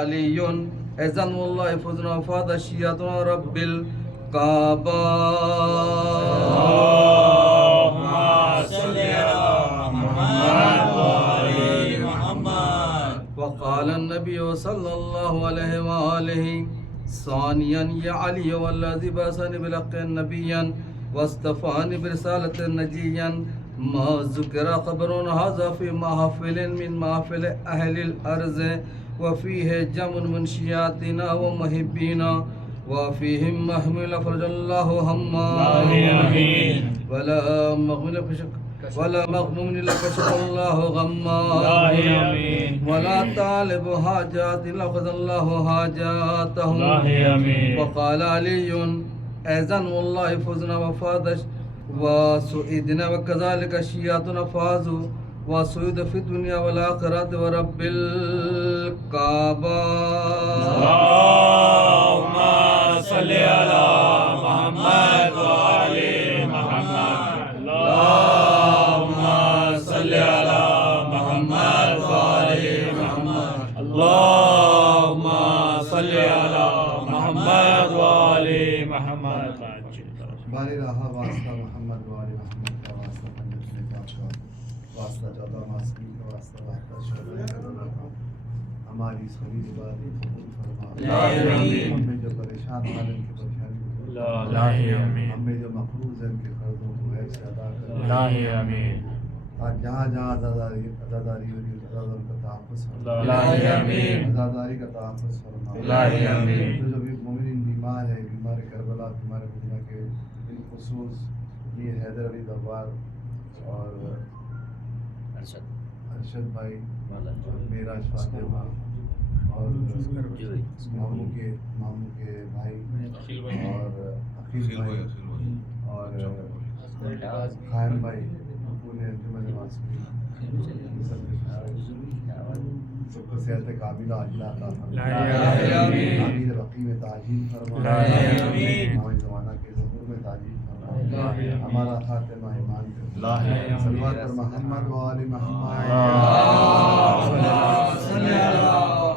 علي إذن والله فزنا فاض شياتنا رب الكعبة. اللهم صل على محمد وآل محمد. وقال النبي صلى الله عليه وآله ثانيا يا علي والذي بعثني بالحق نبيا واصطفاني برسالة نجيا ما ذكر خبر هذا في محفل من محفل أهل الأرض وفيه جمع من شياطنا ومحبينا وفيهم محمل فرج الله هما ولا مغموم لك شق الله غما ولا طالب حاجات لقد الله حاجاتهم. وقال علي أذن والله فزنا وفادش وسعيدنا وكذلك شياتنا فازوا وسعيد في الدنيا والآخرة ورب الكعبة. اللهم صل على محمد وآل محمد. اللهم صل على محمد وآل محمد. اللهم صل على محمد وآل محمد. باری رہا واسطہ محمد والی محمد کا واسطہ پنجاب میں پاک کا واسطہ چودہ ماسکی کا واسطہ وحدت شعبہ ہماری سبھی عبادت قبول فرما. ہمیں جو پریشان عالم کی پریشانی ہمیں جو مقروض ہیں کے قرضوں کو ایسے ادا کر. جہاں جہاں عزاداری ہو رہی ہے عزاداری کا تحفظ فرما. عزاداری کا تحفظ فرما. جو بھی مومنین بیمار ہے بیمار کربلا بیمار مدینہ کے بالخصوص یہ حیدر علی دربار اور ارشد بھائی معراج فاطمہ اور ماموں کے بھائی اور عقیل بھائی اور قائم بھائی پورے انجمن واسمی سب کو صحت کاملہ عاجلہ عطا فرما. تعمیر بقی میں تعجیل فرما. ہمارے زمانہ کے ظہور میں تعجیل فرما. ہمارا خاتمہ ایمان کر. صلوات پر محمد و آل محمد. صلی علی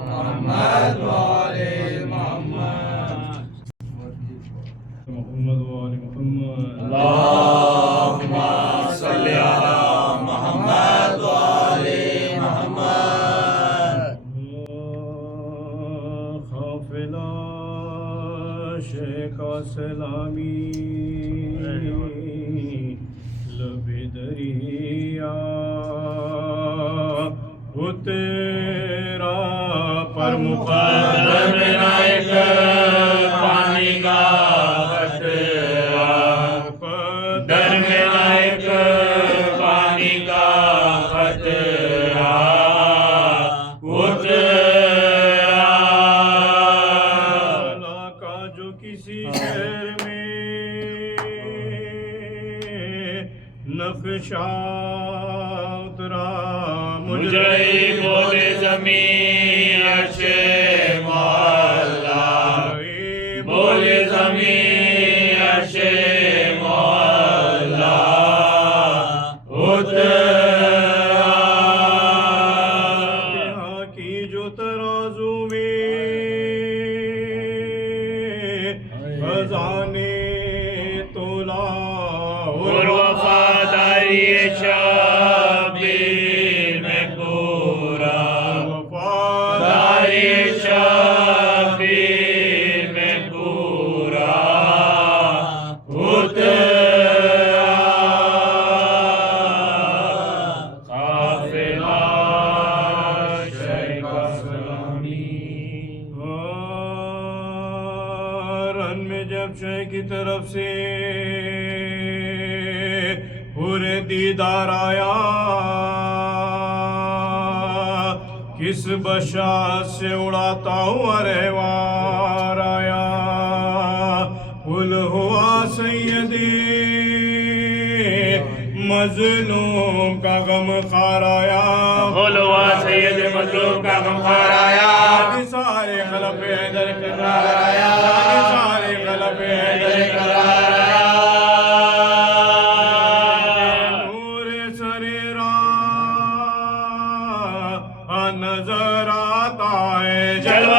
محمد و آل محمد. محمد وآل محمد. اللهم صل على محمد وآل محمد. قافلہ شیخ سلامی لب دریا وہ تیرا پر مقدم نائک پانی کا قطرہ در میں نائک پانی کا قطرہ وہ تیرا کا جو کسی شہر میں نقشہ اترا مجرئی بولے زمین عرش مولا بولے زمین عرش مولا اترا یہاں کی جو ترازو میں خزانے تولا اور وفاداری شبیر میں پورا وفاداری شبیر میں پورا اترا قافلہ شیخ سلامی. رن میں جب شے کی طرف سے پورے دیدار آیا کس بشاعت سے اڑاتا ہوا رہوار آیا. قل ہوا سیدی مظلوم کا غم خار آیا. غلوہ سید مظلوم کا غمخوار آیا. سارے غلب حیدر قرار آیا. سارے غلب حیدر قرار آیا. نور سرے راہ نظر آتا ہے جلوہ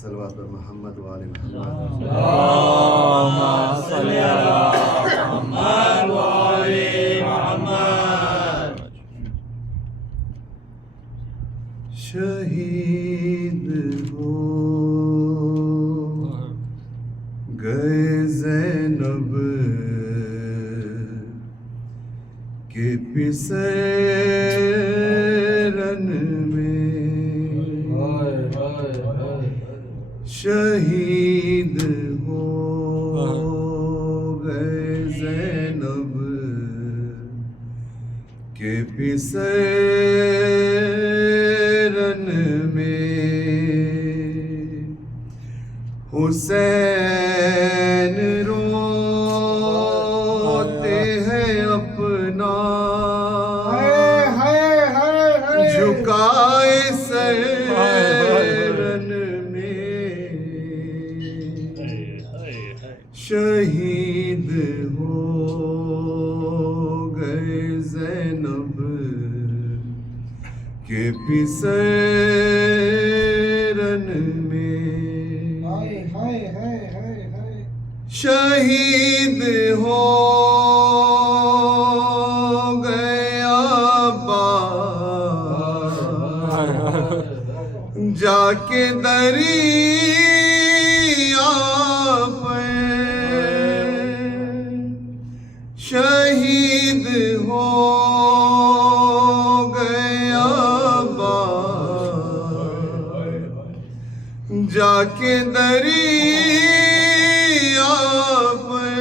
صلوات پر محمد و آل محمد. اللهم صل على محمد وآل محمد. شہید ہو گئے زینب کے پسرن میں، شہید ہو گئے زینب کے پسرن میں، حسین روتے ہیں اپنا جھکائے سرن میں، شہید ہو گئے زینب کے پسرن میں، شہید ہو گیا جا کے دریا پر، شہید ہو گیا جا کے دریا پر،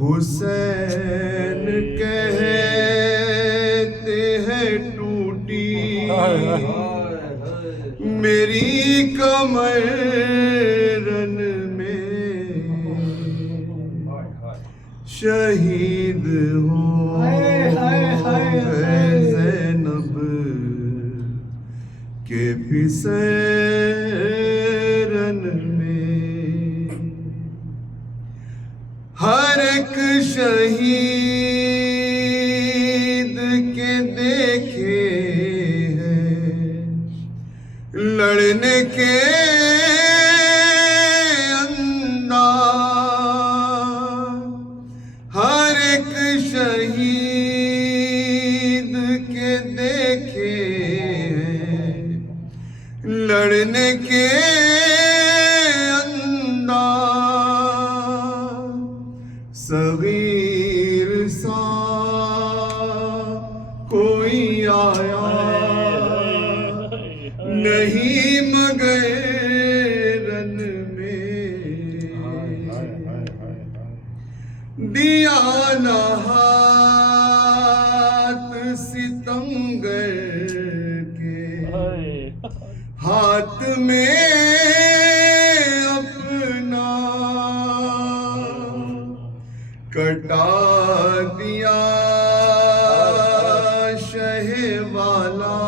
حسین کہتے ہیں ٹوٹی میری کمرن میں، شہید ہو گئے زینب کے پسرن میں، ہر ایک شہید کے دیکھے ہیں لڑنے کے انداز، ہر ایک شہید کے دیکھے ہیں لڑنے کے انداز، صغیر سا کوئی آیا نہیں مگر رن میں، دیا نہ ہاتھ ستمگر کے ہاتھ میں اپنا، کٹا دیا شہ والا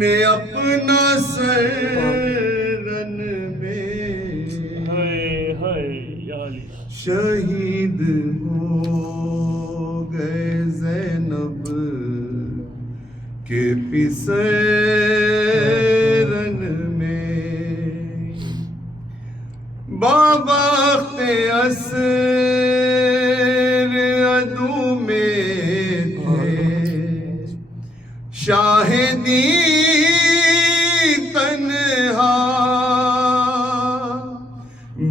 نے اپنا سرن میں، شہید ہو گئے زینب کے پسرن میں، بابخت اسر عدو میں تھے شاہدی تنہا،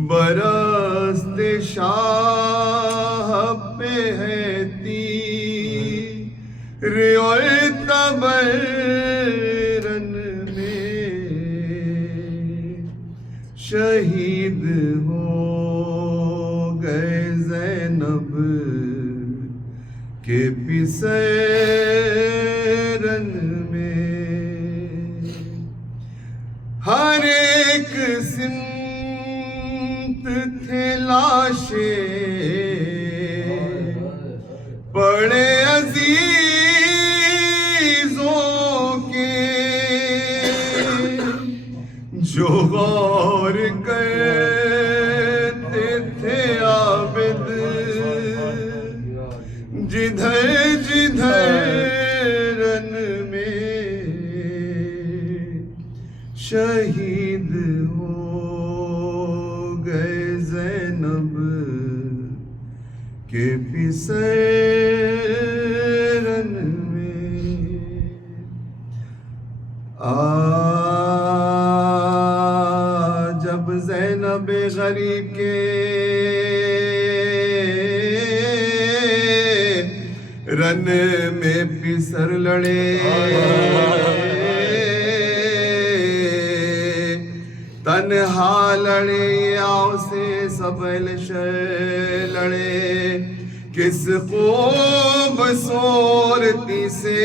برست شاہ پہ ہے تیر اور تبرن میں، شہید ہو گئے زینب کے پسرن میں، ہر ایک سمت تھے لاشیں پڑے عزیزوں کے، جو غور کرتے تھے عابد جدھر جدھر رن میں، کہ پسرن میں جب زینب غریب کے رن میں پسر لڑے تنہا لڑے آؤ سے سبل لڑے کس خوبصورتی سے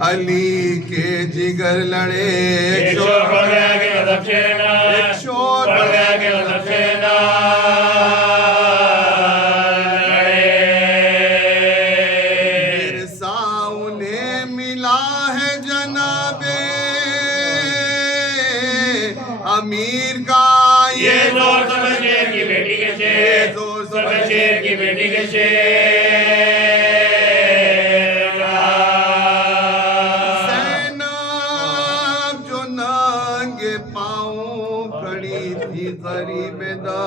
علی کے جگر لڑے ایک شور پڑ گیا کہ مذہب شیرنا ایک شور پڑ گیا کہ مذہب شیرنا مرزا انہیں ملا ہے جناب امیر کا یہ زور سب شیر کی بیٹی کے شیر سب شیر کی بیٹی کے شیر زینب جو ننگے پاؤں کھڑی تھی قریب دار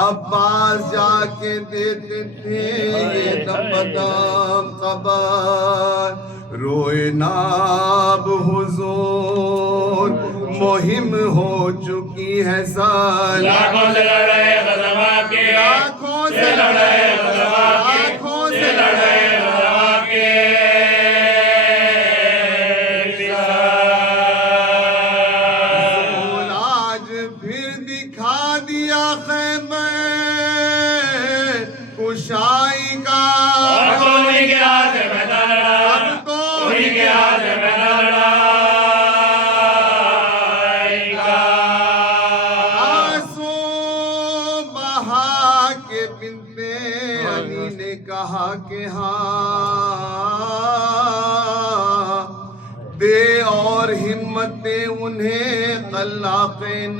عباس جا کے دیتے تھے یہ دم بدم خبر روئے ناب حضور مہم ہو چکی ہے سال لاکھوں سے لڑ رہے غزوات کے لاکھوں سے لڑ رہے غزوات کے لاکھوں سے لڑ رہے غزوات کے اور آج پھر دکھا دیا خیمہ کشائی کا اب تو انہی کے ہاتھ میں میدان لڑا اب تو انہی کے ہاتھ میں میدان لڑائی کا آنسو بہا کے بنتے علی نے کہا کہ ہاں دے اور ہمت دے انہیں قلاقین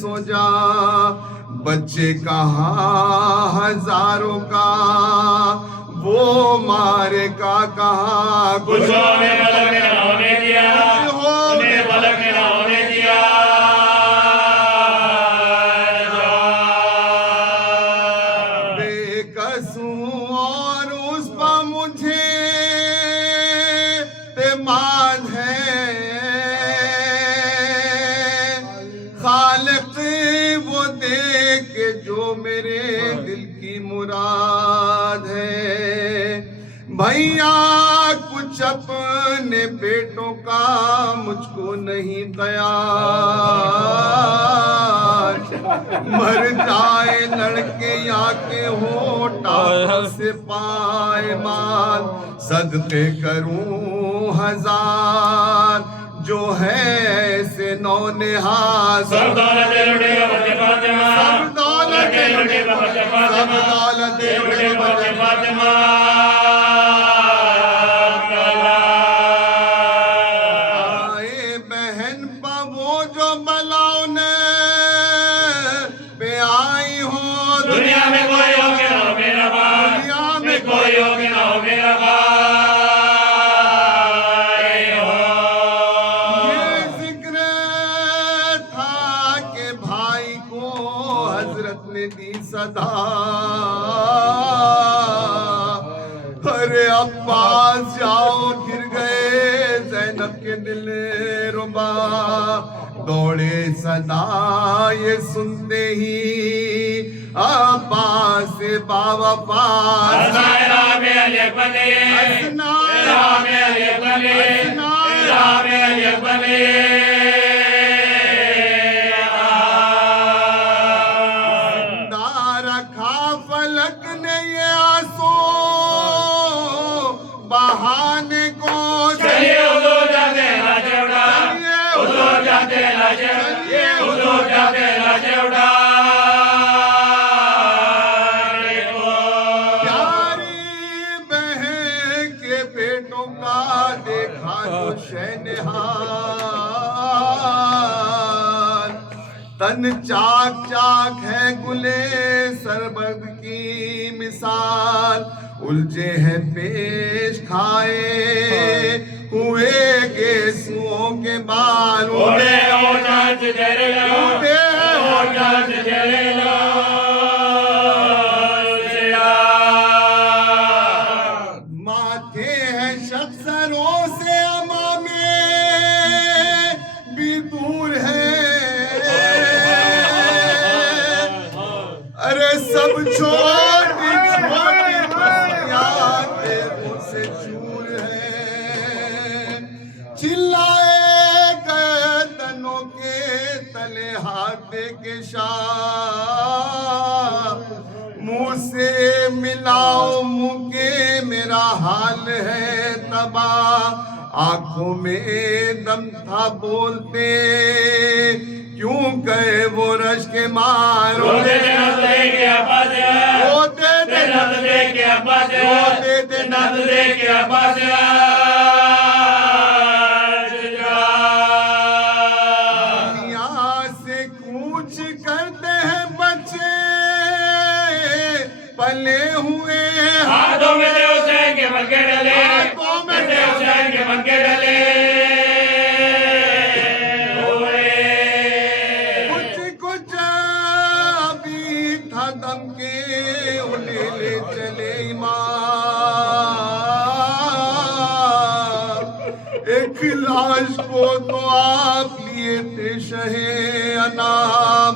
سو جا بچے کہاں ہزاروں کا وہ مارے کا کہاں کچھ ہونے ملک نے نہ ہونے دیا انہیں ملک نے نہ ہونے دیا بے قصوں اور اس پا مجھے اعتماد ہے خالق وہ دے کے جو میرے دل کی مراد ہے بھیا کچھ اپنے بیٹوں کا مجھ کو نہیں خیال مر جائے لڑکے یا کہ ہوٹا سے پائے مال صدقے کروں ہزار جو ہے ایسے نو نہاد سب دولت لٹے گا بچے فاطمہ سب دولت لٹے گا بچے فاطمہ سب دولت لٹے گا بچے فاطمہ آئے بہن پا وہ جو بلاؤں نے پہ آئی ہو دنیا میں کوئی ہو کہ نہ ہو میرا باپ دنیا میں میں کوئی ہو کہ نہ ہو میرا بھائی ہو یہ ذکر تھا کہ بھائی کو حضرت نے دی صدا ارے عباس جاؤ گر گئے زینب کے دل ربا دوڑے صدا یہ سنتے ہی عباس سے بابا پاس حسنائرہ میں علی اکبر نے راہ میں علی اکبر نے راہ میں علی اکبر نے رکھا فلک نے یہ آنسو بہانے کو چلیے حضور جاتے ہیں لاجے اڑا حضور جاتے ہیں لاجے حضور جاتے ہیں لاجے اڑا پیاری بہن کے بیٹوں کا دیکھا جو شہنہار تن چاک چاک ہے گلے سربرد کی مثال الجھے ہیں پیش کھائے ہوئے گیسوں کے بال اوڑے اوڑ جان سے جہرے لگا اڑے اوڑ ارے سب چھوٹی چھوٹی بستیاں تیروں سے چور ہیں، چلائے گئے تنوں کے تلے ہاتھ دے کے شاہ، منہ سے ملاؤ منہ کے میرا حال ہے تباہ، آنکھوں میں دم تھا بولتے کیوں گئے وہ رش کے مار، روتے دے نت دے کے عباس، روتے دے نت دے کے عباس، روتے دے نت دے کے عباس، دنیا سے کوچ کرتے ہیں بچے پلے ہوئے ہاتھوں میں سے حسین کے ملکے ڈلے، ہاتھوں میں سے حسین کے ملکے ڈلے، کچھ کچھ ابھی تھا دم کے انہیں لے چلے ایمان، ایک لاش کو تو آپ لیے تھے شہ انام،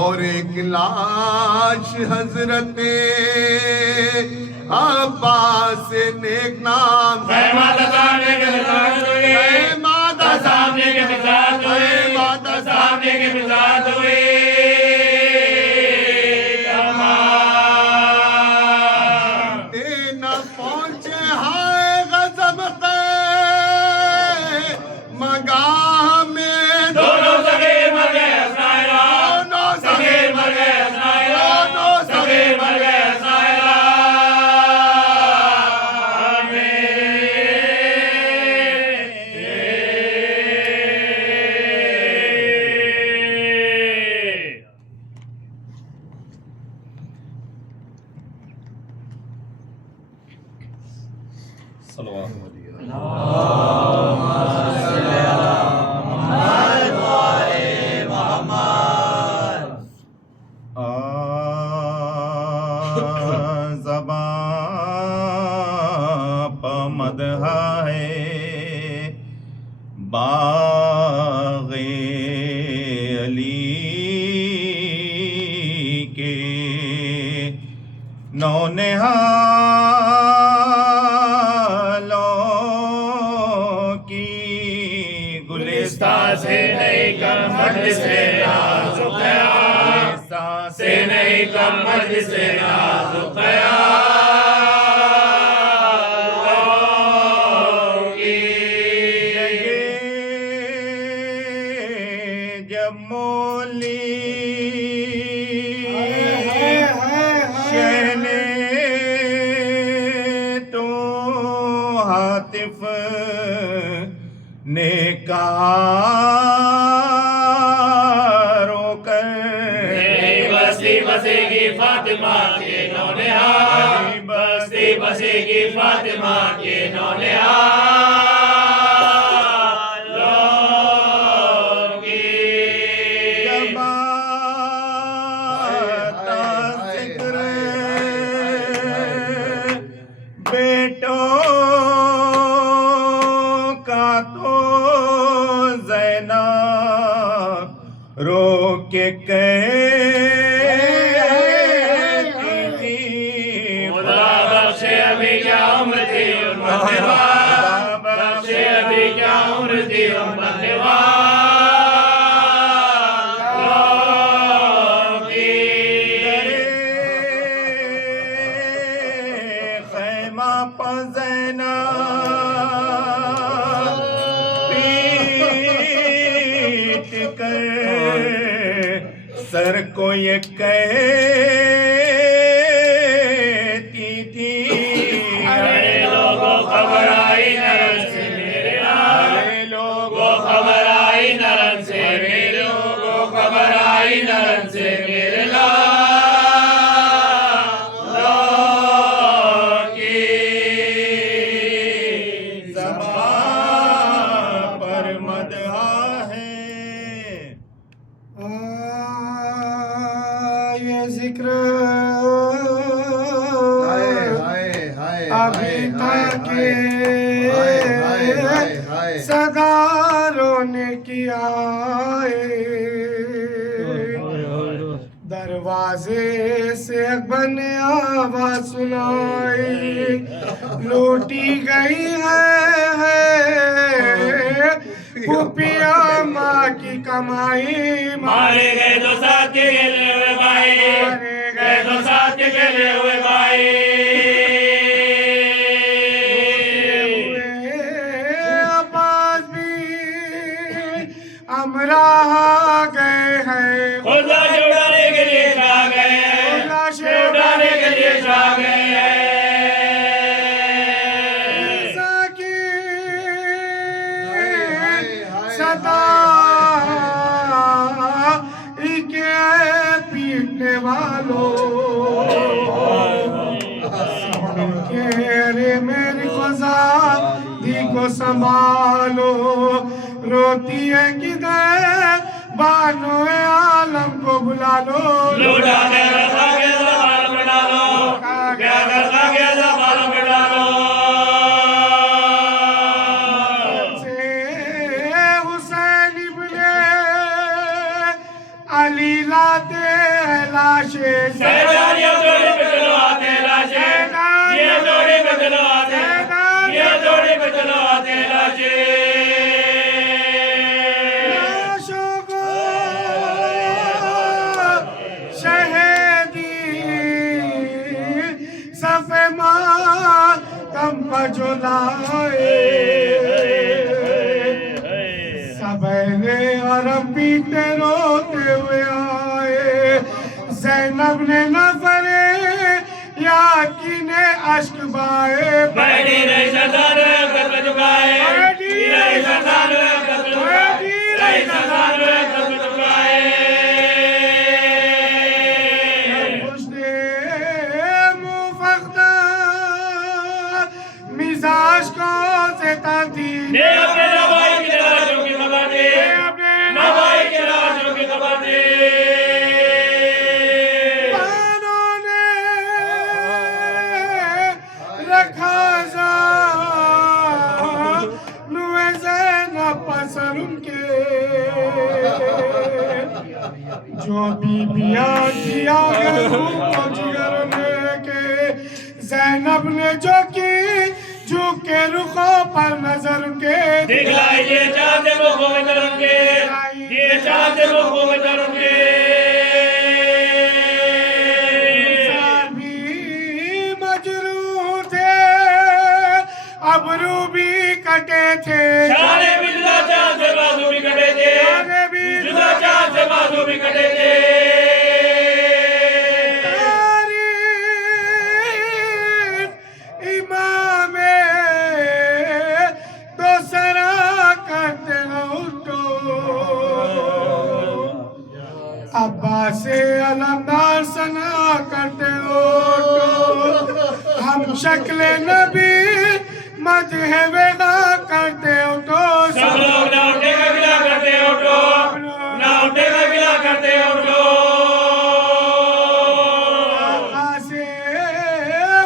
اور ایک لاش حضرت عباس نیک نام، ماتا سامنے کے مزاج ہوئی، ماتا سامنے کے مزاج ہوئی، ماتا سامنے کے مزاج ہوئی، نہ پہنچے ہائے غضب کے مگاہ میں، دونوں صغیر مر گئے اسرائیل، دونوں صغیر مر گئے اسرائیل، صغیر مر گئے اسرائیل، زباں پہ مدح ہے باغ علی کے، نونہالوں کی گلستان سے نہیں کم مرد سے نازک خیال، سے نہیں کم مرد سے نازک خیال کی، جب مولی شہنے تو حاطف نے کہا رو کر، بستی بسے گی فاطمہ کے نونہال، بستی بسے گی فاطمہ کے نونہال کی، جب آتا ذکر بیٹوں کا تو زینب رو کے کہتی تھی، خدا بخشے ابھی کیا عمر تھی امت نواز، بخشے ابھی کیا عمر تھی امت نواز کی، خیمہ پہ زینب پیٹ کر سر کو یہ کہتی تھی، ارے لوگوں خبر آئی نرن سے میرے لال، ارے وہ خبر آئی نرن سے میرے لوگوں خبر آئی نرن سے میرے لال کی، زباں پر مدح ہے یہ ذکر ابھی تک صدا رونے کی آئے، دروازے سے اکبر نے آواز سنائی لوٹی گئی ہے پھوپھیا ماں کی کمائی مارے گئے تو ساتھ کے گلے ہوئے بھائی گئے تو ساتھ کے گلے ہوئے بھائی عباس بھی امراہ گئے ہیں خدا سے اٹھانے کے لیے چھا گئے ہیں خدا سے اٹھانے کے لیے چھا گئے ہیں صدا کے پیٹنے والوں کہ میری خزادی کو سنبھالو روتی ہے کدھر بانو عالم کو بلا لو لوٹا کے رکھا کے زبان میں ڈالو کیا رکھا کے زبان میں ڈالو حسین ابن علی لاتے ہیں لاشیں سیدانیوں جوڑی پہ چلو آتے لاشیں یہ جوڑی پہ چلو آتے یہ جوڑی پہ چلو آتے لاشیں لاشوں کو شہیدی صف ماتم پر جو لائے سبیلے عرب پیٹے روتے ہوئے آئے زینب نے نفر یاکی نے عشق بائے بیٹی رہی سردار قدم جھکائے رہی سردار قدم جھکائے رہی سردار قدم جھکائے خوشتے مفقدہ مزاج کو زیتا دی نے اپنے نبائی کی لاشوں کی خبر دی نبائی کی لاشوں کی خبر دی بانوں نے رکھا جا نوے زینب پسر ان کے جو بیبیاں کیا گھروں کو جگر لے کے زینب نے جو کی جھک کے رخوں پر نظر کے دکھلائیے چاہتے مخوں میں درم کے یہ چاہتے مخوں میں درم کے سار بھی مجروح تھے ابرو بھی کٹے تھے شانے بھی جدا چاند سے بازو بھی کٹے تھے جدا چاند سے بازو بھی کٹے تھے امام دوسرا کرتے اٹھو عباس علمدار سنا کرتے اٹھو ہم شکل نبی مدح ودا کرتے اٹھو سب لوگ نہ اٹھے کا گلا کرتے اٹھو نہ اٹھے کا گلا کرتے اٹھو آسے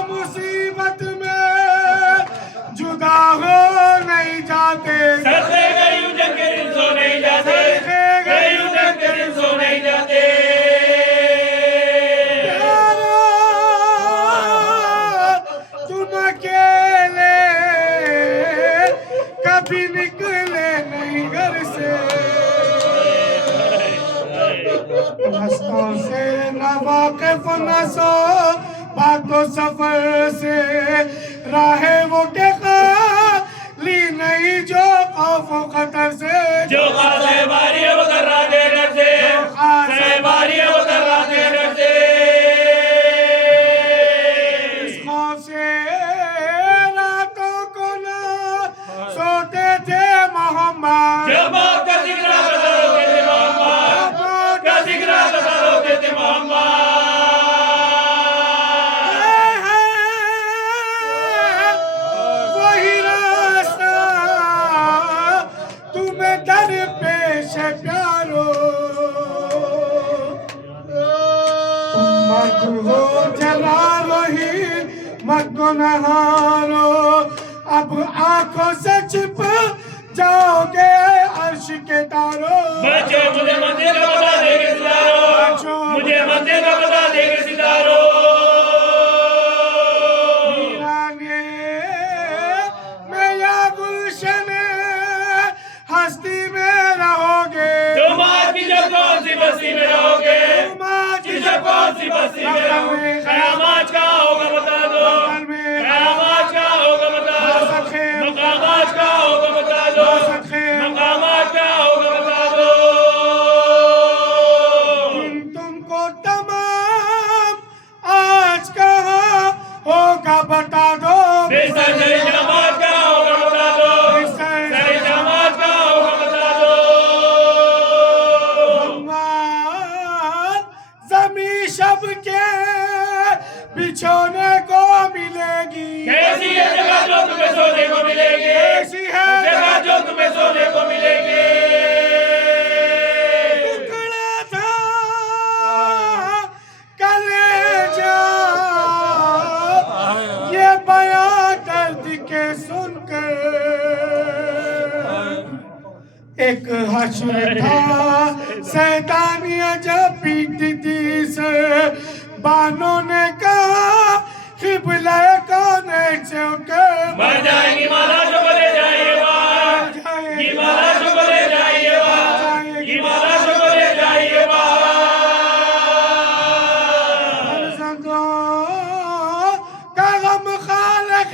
مصیبت میں جدا ہو نہیں جاتے سرسے گئی اجن کے دن سو نہیں جاتے گئی اجن کے دن سو نہیں جاتے پیارو تم اکیلے کبھی نکلے نہیں گھر سے رستوں سے نہ واقف نہ سو باتوں سفر سے راہ وہ کے خالی نہیں جو خوف و خطر سے جو خاصے باری ہے وہ کر رہا دے ڈر سے خاصے باری ہے وہ کر رہا دے ڈر سے اس خوف سے راتوں کو نہ سوتے تھے محمد جب موت کا ذکر کرتا روکے تھے محمد موت کا ذکر کرتا روکے تھے محمد وہی راستہ تمہیں در پیش ہے پیارو مت ہو جلا رہی مت کو نہارو اب آنکھوں سے چھپ جاؤ گے عرش عاشق تارو بچوں مجھے منزل کا بتا دے گے ستاروں مجھے منزل کا بتا دے گے ستاروں ویرانے میں یا گلشن ہستی میں رہو گے تم آج کی جب کون سی بستی میں رہو گے تم آج کی جب کون سی بستی میں رہو گے قیام آج کا ہوگا بتا دو قیام آج کا ہوگا بتا دو مقام آج کا ہوگا بتا دو مقام آج کا ہوگا بتا دو تم کو تمام آج کہاں ہوگا بتا دو بے سر جام آج کا ہوگا بتا دو سر جام آج کا ہوگا بتا دو ہموار زمین شب کے بچھونے کو ملے گی کیسی ہے جگہ جو تمہیں سونے کو ملے گی ایسی ہے جگہ جو تمہیں سونے کو ملے گی ٹکڑا تھا کلیجہ یہ بیان درد کے سن کر ایک حشر تھا سیدانیہ جب پیٹی تھی سے بانوں نے کہا قبلہ کون ہے چوکر مر جائے گی مالا جو بلے جائیے بار گی مالا جو بلے جائیے بار گی مالا جو بلے جائیے بار فرزندوں کا غم خالق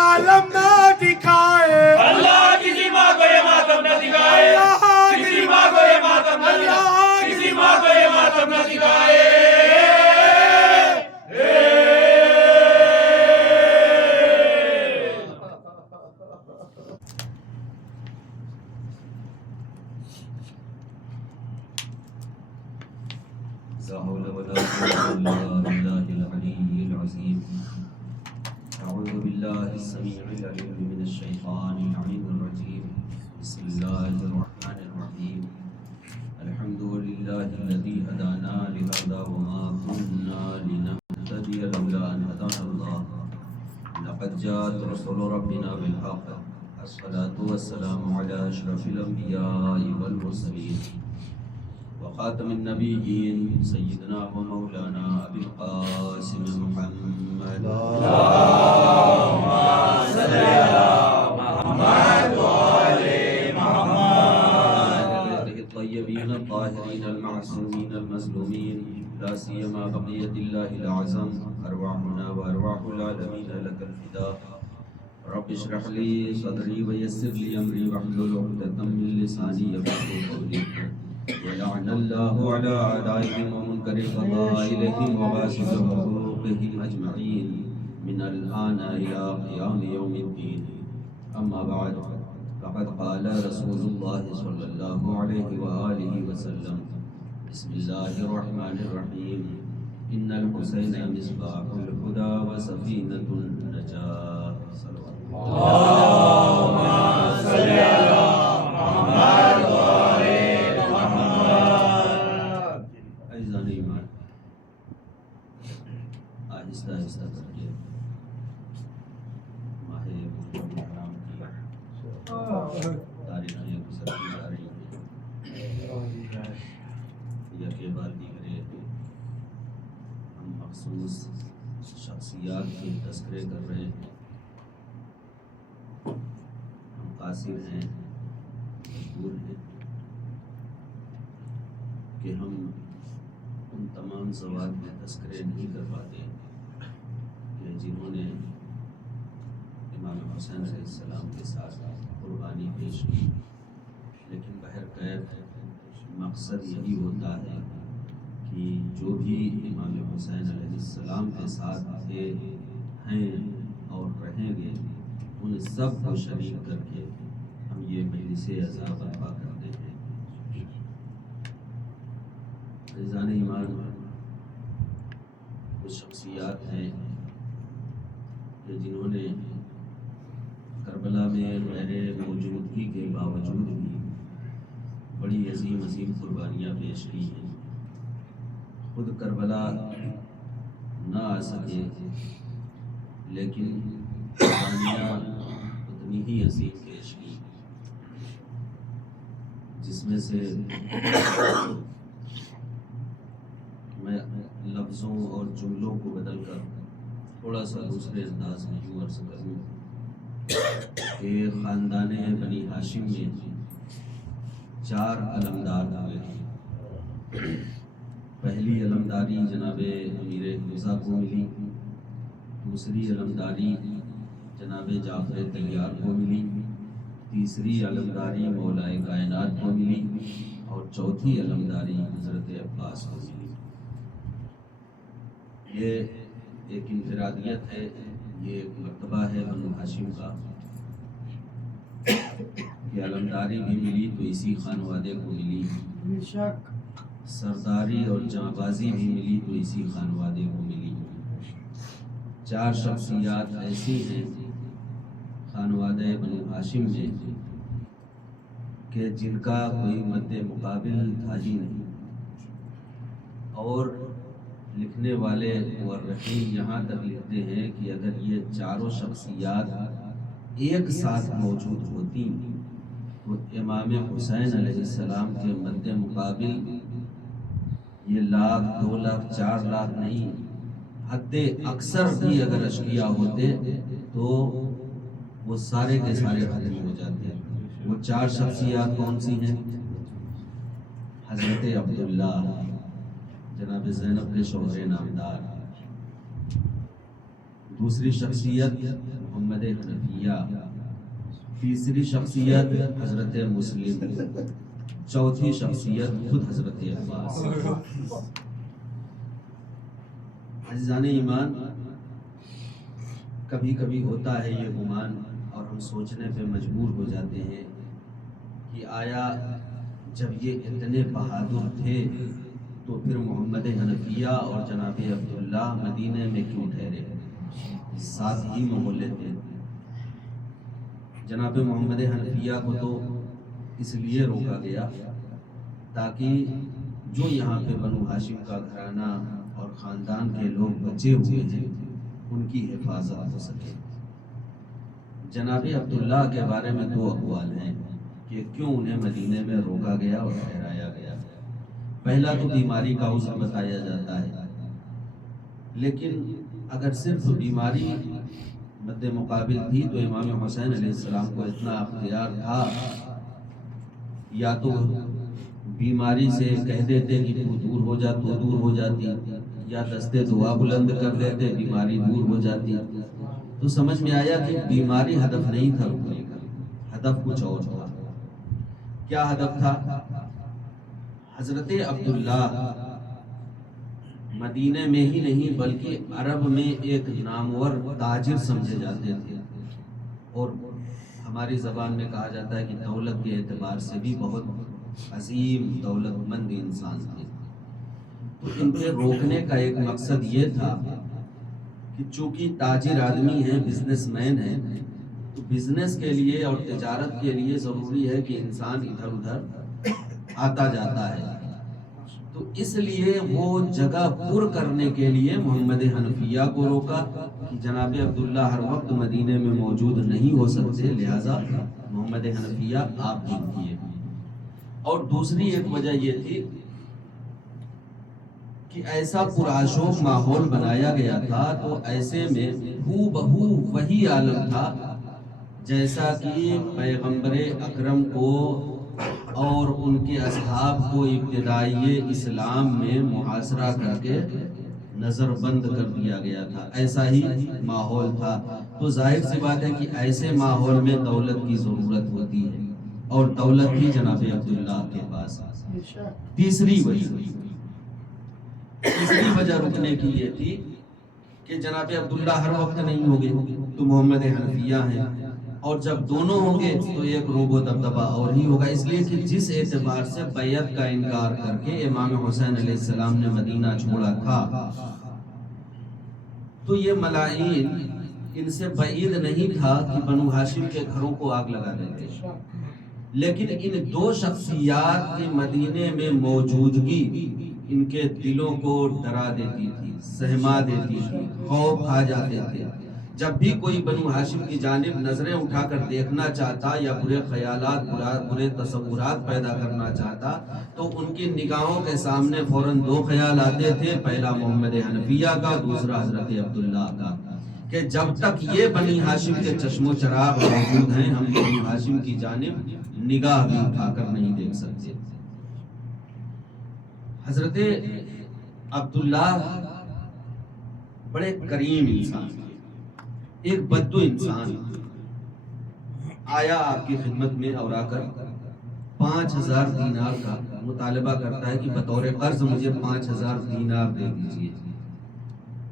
عالم نہ دکھائے اللہ کسی ماں کو یہ ماتم نہ دکھائے کسی ماں کو یہ ماتم نہ دکھائے کسی ماں کو یہ ماتم نہ دکھائے لا حول ولا قوة إلا بالله العلي العظيم. أعوذ بالله السميع العليم من الشيطان اللعين الرجيم. بسم الله الرحمن الرحيم. الحمد لله الذي هدانا لهذا وما كنا لنهتدي لولا أن هدانا الله. لقد جاءت رسول ربنا بالحق. الصلاة والسلام على أشرف الأنبياء والمرسلين وخاتم النبيين سيدنا ومولانا أبي القاسم محمد اللهم صل على محمد وآل محمد الطيبين الطاهرين المعصومين المظلومين لا سيما بقية الله الأعظم أرواحنا وأرواح العالمين لك الفداء. رب اشرح لي صدري ويسر لي أمري واحلل عقدة من لساني يفقهوا قولي. ولعن الله على أعدائهم ومنكر فضائلهم وغاسل حقوقهم أجمعين من الآن إلى قيام يوم الدين. أما بعد فقد قال رسول الله صلى الله عليه وآله وسلم بسم الله الرحمن الرحيم إن الحسين مصباح الهدى وسفينة النجاة. اللهم صل على محمد وآل عزیزان ایمان، آہستہ آہستہ کر کے ماہ محرم حرام کی تاریخیں گزرتی جا رہی ہیں، یکے بعد دیگرے ہم مخصوص شخصیات کے تذکرے کر رہے ہیں. ہم قاصر ہیں، مجبور ہیں کہ ہم ان تمام زوات میں تذکرے نہیں کر پاتے کہ جنہوں نے امام حسین علیہ السلام کے ساتھ قربانی پیش کی. لیکن بہرکیف مقصد یہی ہوتا ہے کہ جو بھی امام حسین علیہ السلام کے ساتھ تھے، ہیں اور رہیں گے، ان سب کو شریک کر کے ہم یہ مجلس عزا برپا کرتے ہیں. عزیزان ایمان، کچھ شخصیات ہیں کہ جنہوں نے کربلا میں غیر موجودگی کے باوجود بھی بڑی عظیم عظیم قربانیاں پیش کی ہیں. خود کربلا نہ آ سکے لیکن قربانیاں اتنی ہی عظیم پیش کی. جس میں سے میں لفظوں اور جملوں کو بدل کر تھوڑا سا دوسرے انداز میں یوں عرض کروں کہ خاندان بنی ہاشم میں 4 علمدار ہوئے ہیں۔ پہلی علمداری جناب امیر حمزہ کو ملی، دوسری علمداری جناب جعفر طیار کو ملی، تیسری علمداری مولا کائنات کو ملی، اور چوتھی علمداری حضرت عباس کو ملی۔ یہ ایک انفرادیت ہے، یہ ایک مرتبہ ہے بنو ہاشم کا کہ علمداری بھی ملی تو اسی خانوادے کو ملی، سرداری اور جانبازی بھی ملی تو اسی خانوادے کو ملی۔ 4 شخصیات ایسی ہیں خانوادہ بنو ہاشم میں کہ جن کا کوئی مد مقابل تھا ہی نہیں، اور لکھنے والے مورخین یہاں تک لکھتے ہیں کہ اگر یہ 4 شخصیات ایک ساتھ موجود ہوتی تو امام حسین علیہ السلام کے مد مقابل یہ 1 لاکھ 2 لاکھ 4 لاکھ نہیں، حد اکثر بھی اگر اشقیاء ہوتے تو وہ سارے کے سارے ختم ہو جاتے ہیں۔ وہ 4 شخصیات کون سی ہیں؟ حضرت عبداللہ جناب زینب کے شوہر نامدار، دوسری شخصیت محمد حنفیہ، تیسری شخصیت حضرت مسلم، چوتھی شخصیت خود حضرت عباس۔ عزیزان ایمان، کبھی کبھی ہوتا ہے یہ گمان اور ہم سوچنے پہ مجبور ہو جاتے ہیں کہ آیا جب یہ اتنے بہادر تھے تو پھر محمد حنفیہ اور جناب عبداللہ مدینے میں کیوں ٹھہرے؟ ساتھ ہی محلے تھے۔ جناب محمد حنفیہ کو تو اس لیے روکا گیا تاکہ جو یہاں پہ بنو ہاشم کا گھرانہ اور خاندان کے لوگ بچے ہوئے ہیں ان کی حفاظت ہو سکے۔ جناب عبداللہ کے بارے میں 2 اقوال ہیں کہ کیوں انہیں مدینے میں روکا گیا اور ٹھہرایا گیا۔ پہلا تو بیماری کا عذر بتایا جاتا ہے، لیکن اگر صرف بیماری مد مقابل تھی تو امام حسین علیہ السلام کو اتنا اختیار تھا، یا تو بیماری سے کہہ دیتے کہ تو دور ہو جا، تو دور ہو جاتی، یا دستے دعا بلند کر دیتے، بیماری دور ہو جاتی۔ تو سمجھ میں آیا کہ بیماری ہدف نہیں تھا روکنے کا، ہدف کچھ اور تھا۔ کیا ہدف تھا؟ حضرت عبداللہ مدینے میں ہی نہیں بلکہ عرب میں ایک نامور تاجر سمجھے جاتے تھے، اور ہماری زبان میں کہا جاتا ہے کہ دولت کے اعتبار سے بھی بہت عظیم دولت مند انسان تھے۔ تو ان کے روکنے کا ایک مقصد یہ تھا کہ چونکہ تاجر آدمی ہیں، بزنس مین ہیں، تو بزنس کے لیے اور تجارت کے لیے ضروری ہے کہ انسان ادھر ادھر آتا جاتا ہے، تو اس لیے وہ جگہ پر کرنے کے لیے محمد حنفیہ کو روکا کہ جناب عبداللہ ہر وقت مدینے میں موجود نہیں ہو سکتے، لہذا محمد حنفیہ آپ کیے۔ اور دوسری ایک وجہ یہ تھی کہ ایسا پرآشوب ماحول بنایا گیا تھا، تو ایسے میں ہو بہو وہی عالم تھا جیسا کہ پیغمبر اکرم کو اور ان کے اصحاب کو ابتدائی اسلام میں محاصرہ کر کے نظر بند کر دیا گیا تھا، ایسا ہی ماحول تھا۔ تو ظاہر سی بات ہے کہ ایسے ماحول میں دولت کی ضرورت ہوتی ہے، اور دولت بھی جناب عبداللہ کے پاس۔ تیسری وجہ رکنے کی یہ تھی کہ جناب عبداللہ ہر وقت نہیں ہوگے تو محمد حنفیہ ہیں، اور جب دونوں ہوں گے تو ایک روب و دبدبہ اور ہی ہوگا، اس لیے کہ جس اعتبار سے بیعت کا انکار کر کے امام حسین علیہ السلام نے مدینہ چھوڑا تھا، تو یہ ملائین ان سے بعید نہیں تھا کہ بنو ہاشم کے گھروں کو آگ لگا دیتے، لیکن ان 2 شخصیات کی مدینے میں موجودگی ان کے دلوں کو ڈرا دیتی تھی، سہما دیتی تھی، خوف کھا جاتے تھے۔ جب بھی کوئی بنو ہاشم کی جانب نظریں اٹھا کر دیکھنا چاہتا یا برے خیالات برے تصورات پیدا کرنا چاہتا تو ان کی نگاہوں کے سامنے فوراً دو خیال آتے تھے، پہلا محمد حنفیہ کا، دوسرا حضرت عبداللہ کا، کہ جب تک یہ بنی ہاشم کے چشم و چراغ موجود ہیں ہم بنی ہاشم کی جانب نگاہ بھی اٹھا کر نہیں دیکھ سکتے۔ حضرت عبداللہ بڑے کریم انسان، ایک بدو انسان آیا آپ کی خدمت میں اور آ کر 5000 دینار کا مطالبہ کرتا ہے کہ بطور قرض مجھے 5000 دینار دے دیجیے۔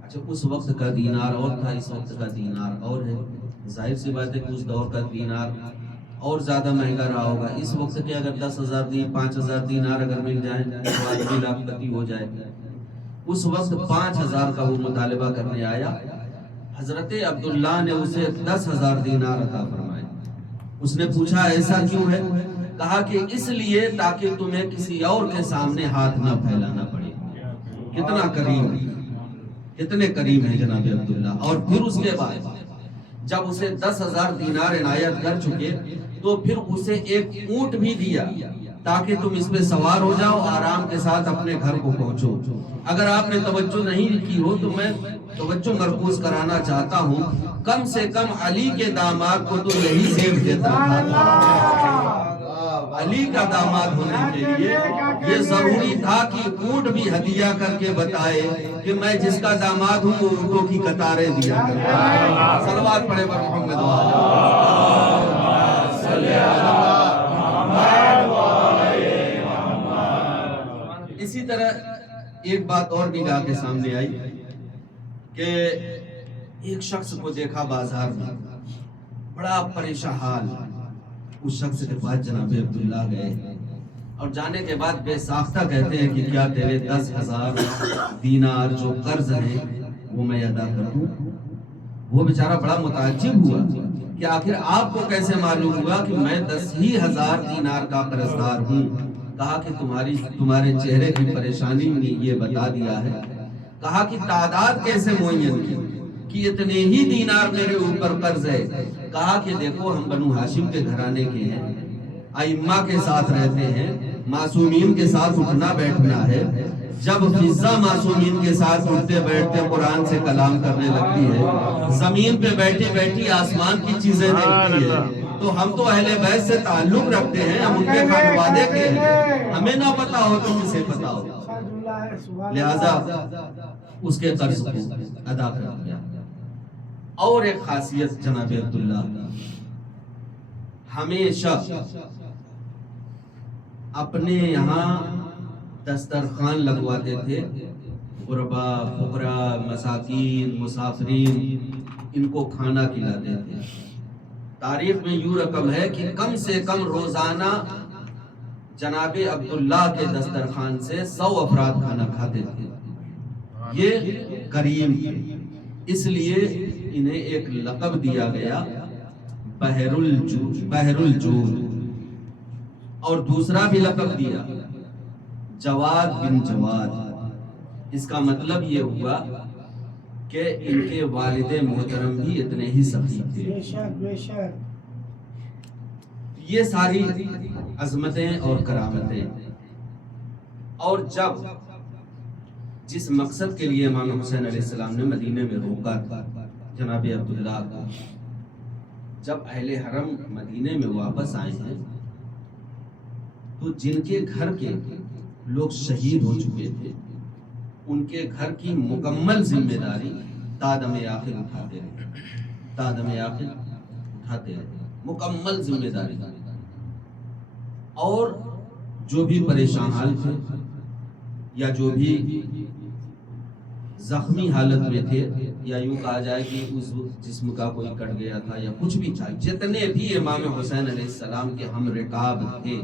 اچھا، اس وقت کا دینار اور تھا، اس وقت کا دینار اور ہے، ظاہر سی بات ہے کہ اس دور کا دینار اور زیادہ مہنگا رہا ہوگا۔ اس وقت کے اگر 10,000 5000 دینار اگر مل جائیں تو آدمی لاکھپتی ہو جائے۔ اس وقت 5000 کا وہ مطالبہ کرنے آیا، حضرت عبداللہ نے اسے 10,000 دینار عطا فرمائے۔ اس نے پوچھا ایسا کیوں ہے؟ کہا کہ اس لیے تاکہ تمہیں کسی اور کے سامنے ہاتھ نہ پھیلانا پڑے۔ کتنا کریم ہے، کتنے کریم ہے جناب عبداللہ۔ اور پھر اس کے بعد جب اسے 10,000 دینار عنایت کر چکے تو پھر اسے ایک اونٹ بھی دیا تاکہ تم اس پہ سوار ہو جاؤ، آرام کے ساتھ اپنے گھر کو پہنچو۔ اگر آپ نے توجہ نہیں کی ہو تو میں توجہ مرکوز کرانا چاہتا ہوں، کم سے کم علی کے داماد کو تو یہی زیب دیتا تھا۔ علی کا داماد ہونے کے لیے یہ ضروری تھا کہ اونٹ بھی ہدیہ کر کے بتائے کہ میں جس کا داماد ہوں وہ اونٹوں کی قطاریں دیا کرتا ہے۔ صلوات پڑھے بر محمد اسی طرح ایک بات اور نگاہ کے سامنے آئی کہ ایک شخص کو دیکھا بازار میں بڑا پریشان حال، اس شخص کے پاس جناب عبداللہ گئے اور جانے کے بعد بے ساختہ کہتے ہیں کہ کیا تیرے 10,000 دینار جو قرض ہیں وہ میں ادا کر دوں؟ وہ بیچارہ بڑا متعجب ہوا کہ آخر آپ کو کیسے معلوم ہوا کہ میں 10,000 دینار کا قرض دار ہوں؟ کہا کہ تمہارے چہرے کی پریشانی نے یہ بتا دیا ہے۔ کہا کہ تعداد کیسے معین کی کہ اتنے ہی دینار میرے اوپر قرض ہے؟ کہا کہ دیکھو ہم بنو ہاشم کے گھرانے کے ہیں، ائمہ کے ساتھ رہتے ہیں، معصومین کے ساتھ اٹھنا بیٹھنا ہے۔ جب فضا معصومین کے ساتھ اٹھتے بیٹھتے قرآن سے کلام کرنے لگتی ہے، زمین پہ بیٹھی بیٹھی آسمان کی چیزیں دیکھتی ہے، تو ہم تو اہل بیت سے تعلق رکھتے ہیں، ہم ان کے خانوادے کے ہیں، ہمیں نہ پتا ہو تو کسے پتا ہو؟ لہذا اس کے قرض کو ادا کر دیا۔ اور ایک خاصیت جناب عبداللہ، ہمیشہ اپنے یہاں دسترخوان لگواتے تھے، غربا، فقراء، مساکین، مسافرین، ان کو کھانا کھلاتے تھے۔ تاریخ میں یوں رقم ہے کہ کم سے کم روزانہ جناب عبداللہ کے دسترخوان سے 100 افراد کھانا کھاتے تھے۔ یہ کریم تھے، اس لیے انہیں ایک لقب دیا گیا بحر الجود، اور دوسرا بھی لقب دیا جواد بن جواد۔ اس کا مطلب یہ ہوا کہ ان کے والد محترم بھی اتنے ہی سخی تھے۔ یہ ساری عظمتیں اور کرامتیں، اور جب جس مقصد کے لیے امام حسین علیہ السلام نے مدینے میں روکا تھا جناب عبداللہ کو، جب اہل حرم مدینے میں واپس آئے ہیں تو جن کے گھر کے لوگ شہید ہو چکے تھے ان کے گھر کی مکمل ذمہ داری تادم آخر اٹھاتے رہے، مکمل ذمہ داری۔ اور جو بھی پریشان حال تھے یا جو بھی زخمی حالت میں تھے، یا یوں کہا جائے کہ اس جسم کا کوئی کٹ گیا تھا یا کچھ بھی چاہیے، جتنے بھی امام حسین علیہ السلام کے ہم رکاب تھے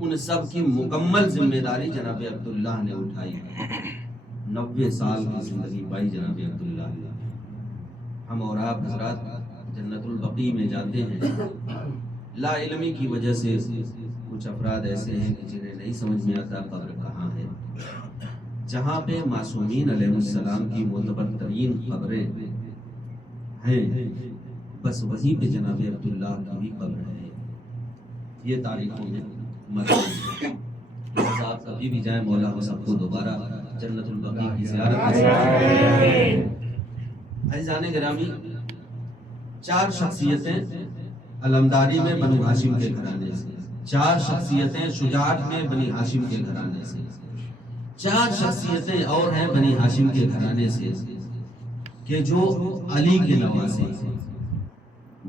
ان سب کی مکمل ذمہ داری جناب عبداللہ نے اٹھائی۔ 90 سال کی زندگی پائی جناب عبداللہ۔ ہم اور آپ حضرات جنت البقیع میں جاتے ہیں، لا علمی کی وجہ سے کچھ افراد ایسے ہیں کہ جنہیں نہیں سمجھ میں آتا قبر کہاں ہے۔ جہاں پہ معصومین علیہ السلام کی معتبر ترین قبریں ہیں، بس وہیں پہ جناب عبداللہ کی بھی قبر ہے. یہ تاریخوں میں مدد آپ کبھی بھی جائیں، مولا ہم سب کو دوبارہ جنت البقیع کی زیارت کریں. عزیزان گرامی، 4 شخصیتیں علمداری میں بنو ہاشم کے گھرانے سے، 4 شخصیتیں شجاعت میں بنی ہاشم کے گھرانے سے، 4 شخصیتیں اور ہیں بنی ہاشم کے گھرانے سے کہ جو علی کے نواسے،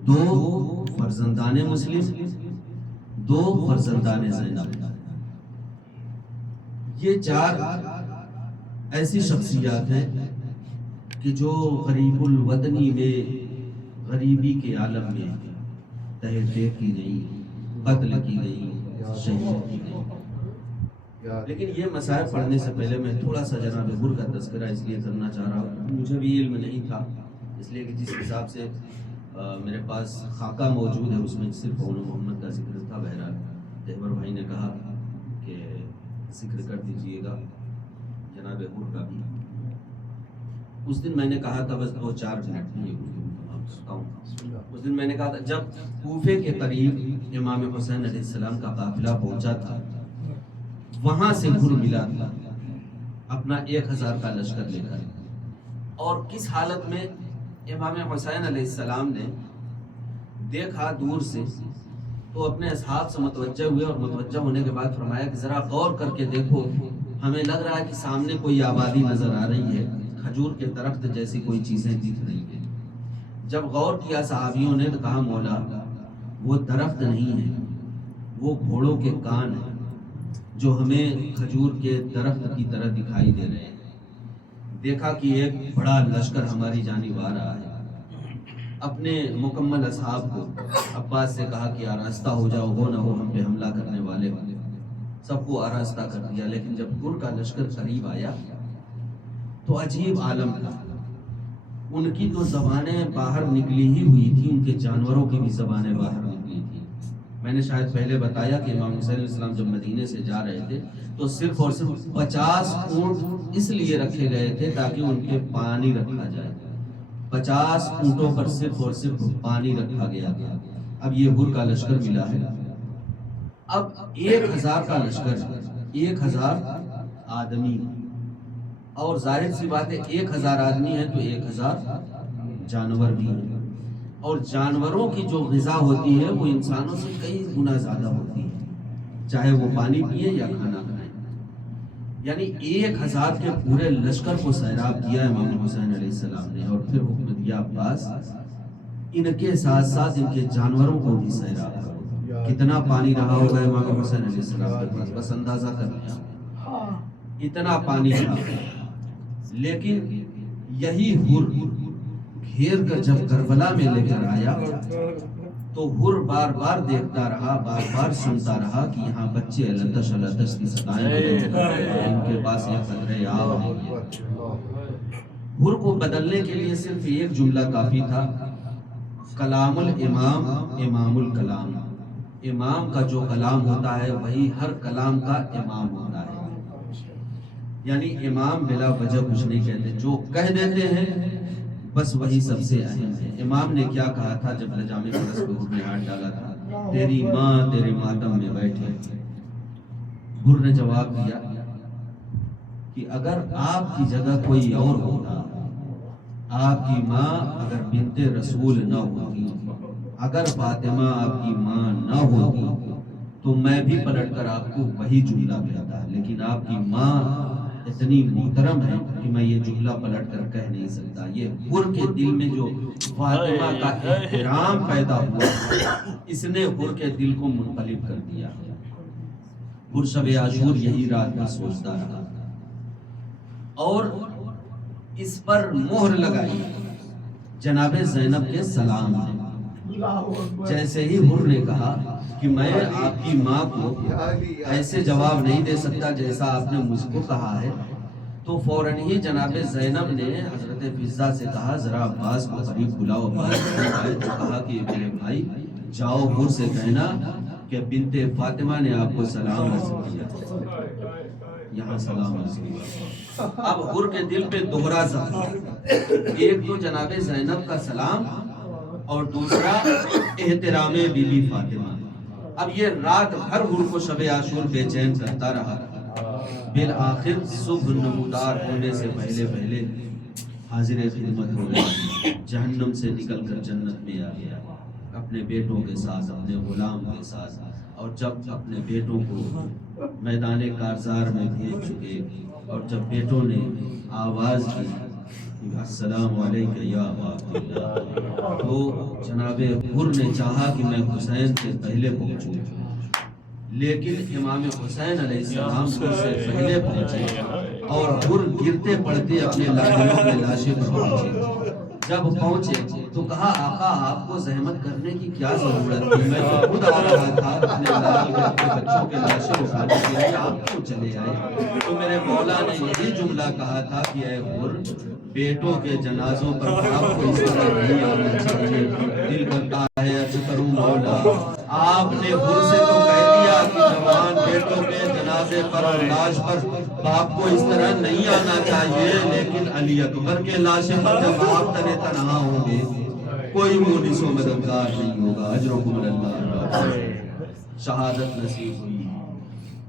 2 فرزندان مسلم، 2 فرزندان زینب. یہ 4 ایسی شخصیات ہیں کہ جو غریب الوطنی میں، غریبی کے عالم میں تحریک کی گئی، قتل کی گئی، شہید کی گئی. لیکن یہ مسائل پڑھنے سے پہلے میں تھوڑا سا جناب حر کا تذکرہ اس لیے کرنا چاہ رہا ہوں، مجھے بھی علم نہیں تھا، اس لیے کہ جس حساب سے میرے پاس خاکہ موجود ہے اس میں صرف اون محمد کا ذکر تھا. بہرحال دہور بھائی نے کہا کہ ذکر کر دیجئے گا جناب حر کا بھی. اس دن میں نے کہا تھا، بس 2-4 منٹ میں اس دن میں نے کہا تھا جب کوفے کے قریب امام حسین علیہ السلام کا قافلہ پہنچا تھا، وہاں سے حر ملا تھا اپنا 1000 کا لشکر لے کر. اور کس حالت میں امام حسین علیہ السلام نے دیکھا دور سے تو اپنے اصحاب سے متوجہ ہوئے، اور متوجہ ہونے کے بعد فرمایا کہ ذرا غور کر کے دیکھو، ہمیں لگ رہا ہے کہ سامنے کوئی آبادی نظر آ رہی ہے، کھجور کے درخت جیسی کوئی چیزیں دکھ رہی ہیں. جب غور کیا صحابیوں نے تو کہا مولا وہ درخت نہیں ہے، وہ گھوڑوں کے کان ہیں جو ہمیں کھجور کے درخت کی طرح دکھائی دے رہے ہیں. دیکھا کہ ایک بڑا لشکر ہماری جانب آ رہا ہے. اپنے مکمل اصحاب کو عباس سے کہا کہ آراستہ ہو جاؤ، ہو نہ ہو ہم پہ حملہ کرنے والے. سب کو آراستہ کر دیا. لیکن جب حر کا لشکر قریب آیا تو عجیب عالم تھا. ان کی تو زبانیں باہر نکلی ہی ہوئی تھی، ان کے جانوروں کی بھی زبانیں باہر نکلی تھی. میں نے شاید پہلے بتایا کہ امام حسین علیہ السلام جب مدینے سے جا رہے تھے تو صرف اور صرف 50 اونٹ اس لیے رکھے گئے تھے تاکہ ان کے پانی رکھا جائے. 50 اونٹوں پر صرف اور صرف پانی رکھا گیا. اب یہ حر کا لشکر ملا ہے. اب 1000 کا لشکر، 1000 آدمی، اور ظاہر سی بات ہے 1000 آدمی ہیں تو 1000 جانور بھی ہیں. اور جانوروں کی جو غذا ہوتی ہے وہ انسانوں سے کئی گنا زیادہ ہوتی ہے، چاہے وہ پانی پیے یا کھانا کھائیں. یعنی 1000 کے پورے لشکر کو سیراب کیا امام حسین علیہ السلام نے، اور پھر حکم دیا عباس ان کے ساتھ ساتھ ان کے جانوروں کو بھی سیراب کرو. کتنا پانی رہا ہوگا امام حسین علیہ السلام کے پاس، بس اندازہ کر لیا اتنا پانی تھا. لیکن یہی حر گھیر کر جب کربلا میں لے کر آیا تو حر بار بار دیکھتا رہا، بار بار سنتا رہا کہ یہاں بچے التش التش کی صدائیں ان کے پاس یہ قدرے آب نہیں ہے. حر کو بدلنے کے لیے صرف ایک جملہ کافی تھا، کلام الامام امام الکلام. امام کا جو کلام ہوتا ہے وہی ہر کلام کا امام ہوتا ہے. یعنی امام بلا وجہ کچھ نہیں کہتے، جو کہہ دیتے ہیں بس وہی سب سے اہم ہے. امام نے کیا کہا تھا جب لجام فرس کو حر نے ہاتھ ڈالا تھا؟ تیری ماں تیرے ماتم میں بیٹھے. حر نے جواب دیا کہ اگر آپ کی جگہ کوئی اور ہوتا، آپ کی ماں اگر بنت رسول نہ ہوتی، اگر فاطمہ آپ کی ماں نہ ہوتی تو میں بھی پلٹ کر آپ کو وہی جملہ کہتا. لیکن آپ کی ماں اتنی محترم ہے کہ میں یہ جملہ پلٹ کر کہہ نہیں سکتا. یہ حر کے دل میں جو فاطمہ کا احترام پیدا ہوا اس نے حر کے دل کو منقلب کر دیا. حر شب عاشور یہی رات میں سوچتا رہا اور اس پر مہر لگائی جناب زینب کے سلام ہے. جیسے ہی حر نے کہا کہ میں آپ کی ماں کو ایسے جواب نہیں دے سکتا جیسا آپ نے مجھ کو کہا ہے، تو فوراً ہی جناب زینب نے حضرت فضہ سے کہا ذرا عباس کو قریب بلاؤ. تو کہا کہ میرے بھائی جاؤ حر سے کہنا کہ بنت فاطمہ نے آپ کو سلام عرض کیا. یہاں سلام عرض کیا۔ اب حر کے دل پہ دوہرا زخم، ایک تو جناب زینب کا سلام اور دوسرا احترام بی بی فاطمہ۔ اب یہ رات بھر حر کو شب عاشور بے چین کرتا رہا، بالآخر صبح نمودار ہونے سے پہلے پہلے حاضر خدمت ہو گیا، جہنم سے نکل کر جنت میں آ گیا اپنے بیٹوں کے ساتھ، اپنے غلام کے ساتھ۔ اور جب اپنے بیٹوں کو میدان کارزار میں بھیج چکے اور جب بیٹوں نے آواز کی السلام علیکم یا ابا عبداللہ، تو جناب حر نے چاہا کہ میں حسین سے پہلے پہنچوں، لیکن امام حسین علیہ السلام سے پہلے پہنچے اور حر گرتے پڑتے اپنے لاڑیوں میں لاشیں پر پہنچے۔ جب پہنچے تو کہا آقا آپ کو زحمت کرنے کی کیا ضرورت تھی، میں تو خود آ رہا تھا اپنے لال گھر کے بچوں کے لاشیں اٹھانے کے لیے، آپ کیوں چلے آئے؟ تو میرے مولا نے یہی جملہ کہا تھا کہ اے حر، بیٹوں کے جنازوں پر آپ کو اس طرح نہیں آنا چاہیے، دل کرتا ہے عرض کروں مولا آپ نے حر سے تو کہہ دیا کہ جوان بیٹوں کے جنازے پر اور لاش پر باپ کو اس طرح نہیں آنا چاہیے، لیکن علی اکبر کے لاشے پر جب آپ تنے تنہا ہوں گے کوئی مونس و مددگار نہیں ہوگا، اجرکم اللہ۔ شہادت نصیب ہوئی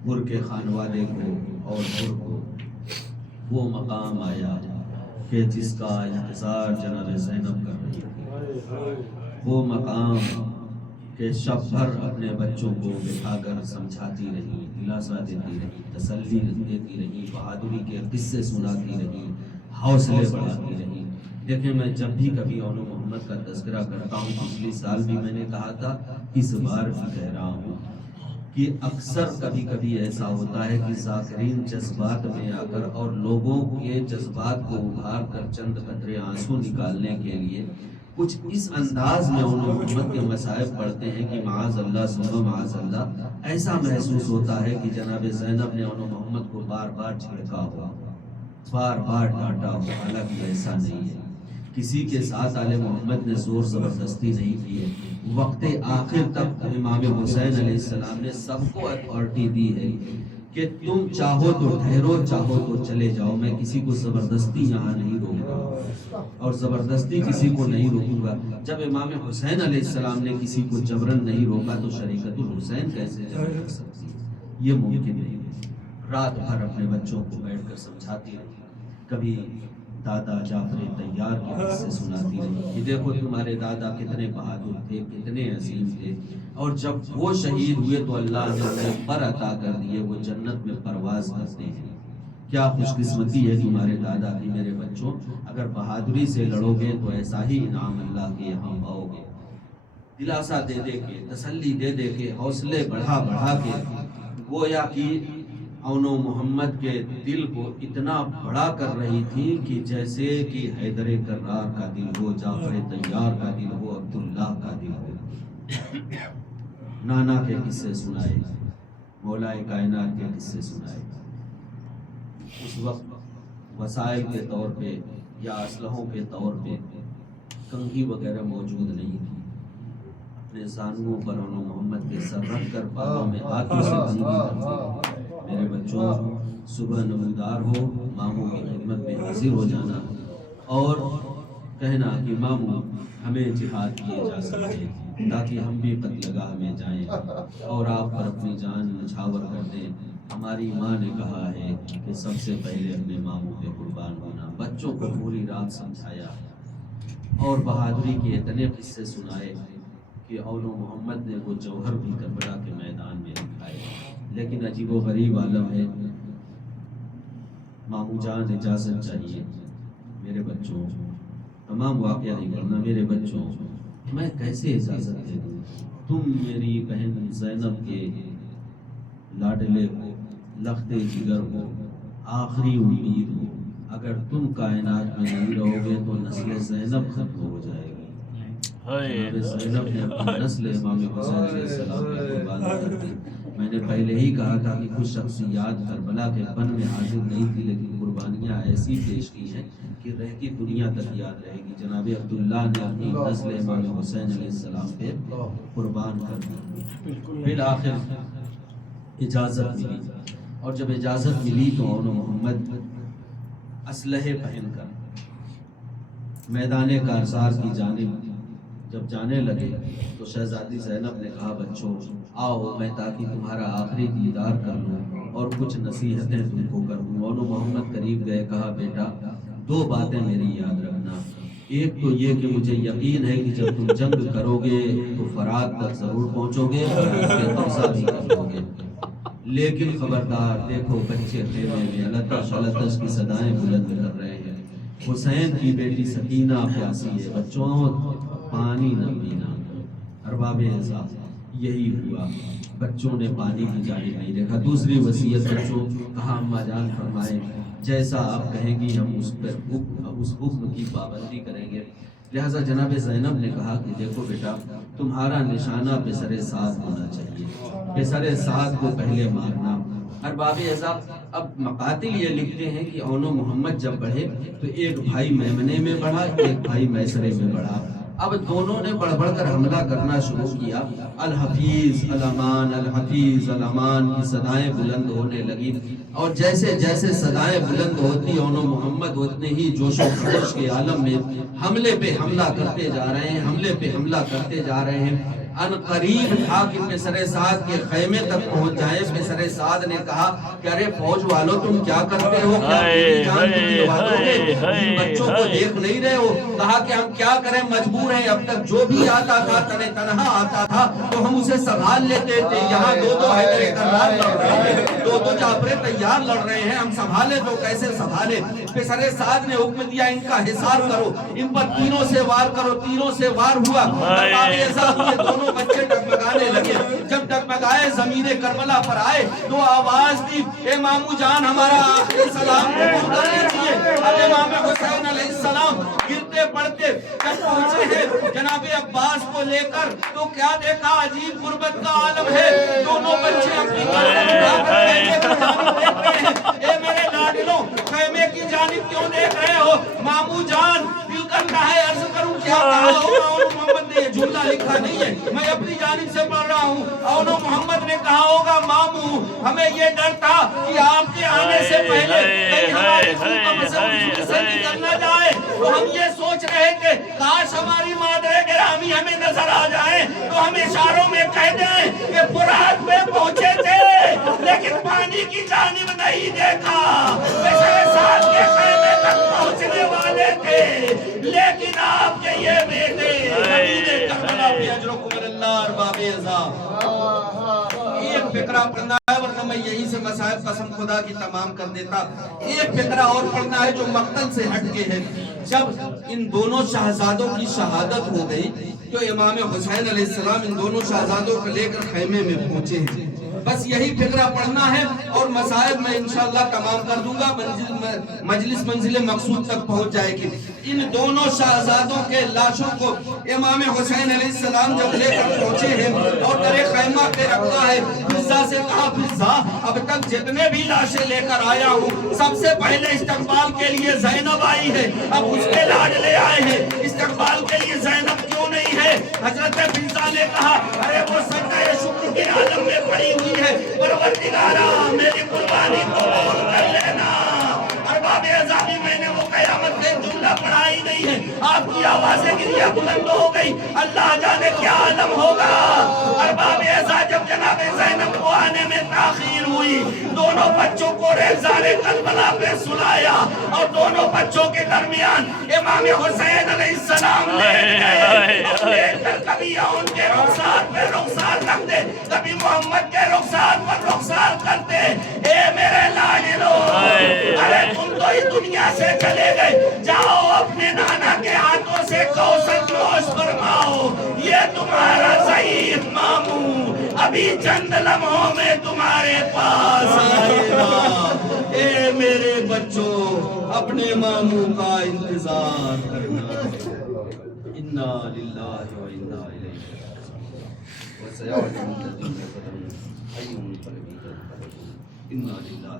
حر کے خانوادے کو اور حر کو، وہ مقام آیا کہ جس کا انتظار جناب زینب کر رہی تھی، وہ مقام کہ شب بھر اپنے بچوں کو بٹھا کر سمجھاتی رہی، دلاسا دیتی رہی، تسلی دیتی رہی، بہادری کے قصے سناتی رہی، حوصلے بڑھاتی رہی۔ دیکھیں میں جب بھی کبھی اون محمد کا تذکرہ کرتا ہوں، پچھلی سال بھی میں نے کہا تھا، اس بار بھی کہہ رہا ہوں کہ اکثر کبھی کبھی ایسا ہوتا ہے کہ ذاکرین جذبات میں آ کر اور لوگوں کے جذبات کو ابھار کر چند قطرے آنسو نکالنے کے لیے کچھ اس انداز میں اون محمد کے مصائب پڑھتے ہیں کہ معاذ اللہ ثم معاذ اللہ، ایسا محسوس ہوتا ہے کہ جناب زینب نے اون محمد کو بار بار جھڑکا ہوا، بار بار ڈانٹا ہوا، حالانکہ ایسا نہیں ہے۔ کسی کے ساتھ آل محمد نے زور زبردستی نہیں کی ہے، وقت آخر تک امام حسین علیہ السلام نے سب کو اتھارٹی دی ہے کہ تم چاہو تو ٹھہرو، چاہو تو چلے جاؤ، میں کسی کو زبردستی یہاں نہیں روک رہا اور زبردستی کسی کو نہیں روکوں گا۔ جب امام حسین علیہ السلام نے کسی کو جبرن نہیں روکا تو شریکت الحسین کیسے جبرن کر سکتی ہے؟ یہ ممکن نہیں ہے۔ رات بھر اپنے بچوں کو بیٹھ کر سمجھاتی رہی، کبھی دادا جعفر طیار کے قصے سناتی رہی کہ دیکھو تمہارے دادا کتنے بہادر تھے، کتنے عظیم تھے، اور جب وہ شہید ہوئے تو اللہ نے انہیں پر عطا کر دیے، وہ جنت میں پرواز کرتے ہیں۔ کیا خوش قسمتی ہے تمہارے دادا کی میرے بچوں، اگر بہادری سے لڑو گے تو ایسا ہی انعام اللہ کے یہاں پاؤ گے۔ دلاسا دے دے کے، تسلی دے دے کے، حوصلے بڑھا بڑھا کے، گویا کہ اون محمد کے دل کو اتنا بڑا کر رہی تھی کہ جیسے کہ حیدر کرار کا دل ہو، جعفر طیار کا دل ہو، عبداللہ کا دل ہو۔ نانا کے قصے سنائے، مولا کائنات کے قصے سنائے۔ اس وقت وسائل کے طور پہ یا اسلحوں کے طور پہ کنگھی وغیرہ موجود نہیں تھی، اپنے زانوؤں پر اون محمد کے سر رکھ کر پاؤں میں ہاتھوں سے کنگھی کرتے۔ میرے بچوں، صبح نمودار ہو، ماموں کی خدمت میں حاضر ہو جانا اور کہنا کہ ماموں ہمیں جہاد کی اجازت دیں تاکہ ہم بھی قتل گاہ میں جائیں اور آپ پر اپنی جان نچھاور کر دیں۔ ہماری ماں نے کہا ہے کہ سب سے پہلے اپنے ماموں پہ قربان ہونا۔ بچوں کو پوری رات سمجھایا اور بہادری کے اتنے قصے سنائے کہ اون محمد نے وہ جوہر بھی کربلا کے میدان میں دکھائے۔ لیکن عجیب و غریب عالم ہے، ماموں جان اجازت چاہیے۔ میرے بچوں، تمام واقعہ نہیں کرنا، میرے بچوں میں کیسے اجازت دے دوں؟ تم میری بہن زینب کے لاڈلے ہو، لختے جگر ہو، آخری امید ہو، اگر تم کائنات میں نہیں رہو گے تو نسل زینب ختم ہو جائے گی۔ زینب نے اپنی نسل امام حسین علیہ السلام کی قربان کر دی۔ میں نے پہلے ہی کہا تھا کہ کچھ شخصیات کربلا کے بن میں حاضر نہیں تھی، لیکن قربانیاں ایسی پیش کی ہیں کہ رہتی دنیا تک یاد رہے گی۔ جناب عبداللہ نے اپنی نسل امام حسین علیہ السلام پہ قربان کر دی۔ بالآخر اجازت ملی اور جب اجازت ملی تو اون محمد اسلحے پہن کر میدان کارزار کی جانب جب جانے لگے تو شہزادی زینب نے کہا بچوں آؤ میں تاکہ تمہارا آخری دیدار کر لوں اور کچھ نصیحتیں تم کو کر دوں۔ اون محمد قریب گئے، کہا بیٹا 2 باتیں میری یاد رکھنا، ایک تو یہ کہ مجھے یقین ہے کہ جب تم جنگ کرو گے تو فرات تک ضرور پہنچو گے، قبضہ بھی کر لو گے، لیکن خبردار دیکھو بچے خیمے میں لطش کی صدائیں بلند کر رہے ہیں، حسین کی بیٹی سکینہ پیاسی ہے، بچوں پانی نہ پینا۔ ارباب اعزاز یہی ہوا، بچوں نے پانی کی جانب نہیں دیکھا۔ دوسری وصیت بچوں کہا اماں جان فرمائے جیسا آپ کہیں گی ہم اس حکم کی پابندی کریں گے۔ لہذا جناب زینب نے کہا کہ دیکھو بیٹا تمہارا نشانہ پسر سعد ہونا چاہیے، پسر سعد کو پہلے مارنا۔ ارباب اعزاز اب مقاتل یہ لکھتے ہیں کہ اون محمد جب بڑھے تو ایک بھائی میمنے میں بڑھا، ایک بھائی میسرے میں بڑھا۔ اب دونوں نے بڑھ بڑھ کر حملہ کرنا شروع کیا۔ الحفیظ الامان الحفیظ الامان کی صدائیں بلند ہونے لگی، اور جیسے جیسے صدائیں بلند ہوتی اون محمد اتنے ہی جوش و خروش کے عالم میں حملے پہ حملہ کرتے جا رہے ہیں، حملے پہ حملہ کرتے جا رہے ہیں۔ ان قریب تھا کہ پسر سعد کے خیمے تک پہنچ جائے۔ پسر سعد نے کہا کہ ارے فوج والوں تم کیا کرتے ہو، کیا میری جان تم لوا دو گے؟ ان بچوں کو دیکھ نہیں رہے ہو؟ کہا کہ ہم کیا کریں، مجبور ہیں، اب تک جو بھی آتا تھا تنہا آتا تھا تو ہم اسے سنبھال لیتے تھے، یہاں 2 حیدر کرار لڑ رہے ہیں، 2 جعفر تیار لڑ رہے ہیں، ہم سنبھالے تو کیسے سنبھالے؟ پسر سعد نے حکم دیا ان کا حصار کرو، ان پر تینوں سے وار کرو۔ تینوں سے وار ہوا، دونوں بچے ڈگمگانے لگے۔ جب ڈگمگائے زمین کربلا پر آئے تو آواز دی اے مامو جان ہمارا آخری سلام قبول کر لیجیے۔ اب امام حسین علیہ السلام گرتے پڑتے جب پہنچے ہیں جناب عباس کو لے کر تو کیا دیکھا، عجیب غربت کا عالم ہے۔ دونوں بچے اپنی اے میرے لاڈلوں خیمے کی جانب کیوں دیکھ رہے ہو؟ مامو جان دل کرتا ہے عرض کروں کیا کہا ہوگا؟ اون محمد نے یہ جملہ لکھا نہیں ہے، میں اپنی جانب سے پڑھ رہا ہوں۔ اون محمد نے کہا ہوگا مامو ہمیں یہ ڈر تھا کہ آپ کے آنے سے پہلے کہیں ہماری خون سے نکل نہ جائے، تو ہم یہ سوچ رہے تھے کاش ہماری مادر گرامی ہمیں نظر آ جائے تو ہم اشاروں میں کہہ دیں کہ فرات میں پہنچے تھے لیکن پانی کی جانب نہیں دیکھا، پسر سعد کے خیمے تک پہنچنے والے تھے، لیکن آپ کے یہ بیٹے زمین کربلا پہ اجرکم اللہ۔ ارباب اعزاز ایک فقرہ پڑھنا ہے ورنہ میں یہی سے مسائب قسم خدا کی تمام کر دیتا۔ ایک فقرہ اور پڑھنا ہے جو مقتل سے ہٹ کے ہے۔ جب ان دونوں شہزادوں کی شہادت ہو گئی تو امام حسین علیہ السلام ان دونوں شہزادوں کو لے کر خیمے میں پہنچے ہیں۔ بس یہی فقرہ پڑھنا ہے اور مسائب میں انشاءاللہ تمام کر دوں گا، مجلس منزل مقصود تک پہنچ جائے گی۔ ان دونوں شہزادوں کے لاشوں کو امام حسین علیہ السلام جب لے کر پہنچے ہیں اور در خیمہ پہ رکھا ہے، فضا سے کہا فضا اب تک جتنے بھی لاشیں لے کر آیا ہوں سب سے پہلے استقبال کے لیے زینب آئی ہے، اب اس کے لاڈلے آئے ہیں، استقبال کے لیے زینب کیوں نہیں ہے؟ حضرت فضا نے کہا ارے وہ سجدہ شکر کے عالم میں پڑی ہوئی ہے، پروردگارا میری قربانی قبول کر لینا۔ ارباب اعزامی میں نے وہ قیامت سے جملہ پڑھا ہی نہیں ہے، آپ کی آوازیں گریہ بلند ہو گئی، اللہ جانے کیا عالم ہوگا۔ ارباب اعزاز جب جناب زینب کو آنے میں تاخیر ہوئی، دونوں بچوں کو ریزار کربلا پہ سلایا اور دونوں بچوں کے درمیان امام حسین علیہ السلام لے کر کبھی ان کے رخسار پہ رخسار رکھتے، کبھی محمد کے رخسار پر رخسار کرتے۔ اے میرے لاڈلو ارے تم تو ہی دنیا سے چلے گئے، جاؤ اپنے نانا کے ہاتھوں سے کوثر نوش فرماؤ، یہ تمہارا ضعیف ماموں ابھی چند لمحوں میں تمہارے پاس آئے گا۔ اے میرے بچوں اپنے ماموں کا انتظار کرنا۔ انا للہ و انا الیہ راجعون وسيعلم الذين ظلموا أي منقلب انا للہ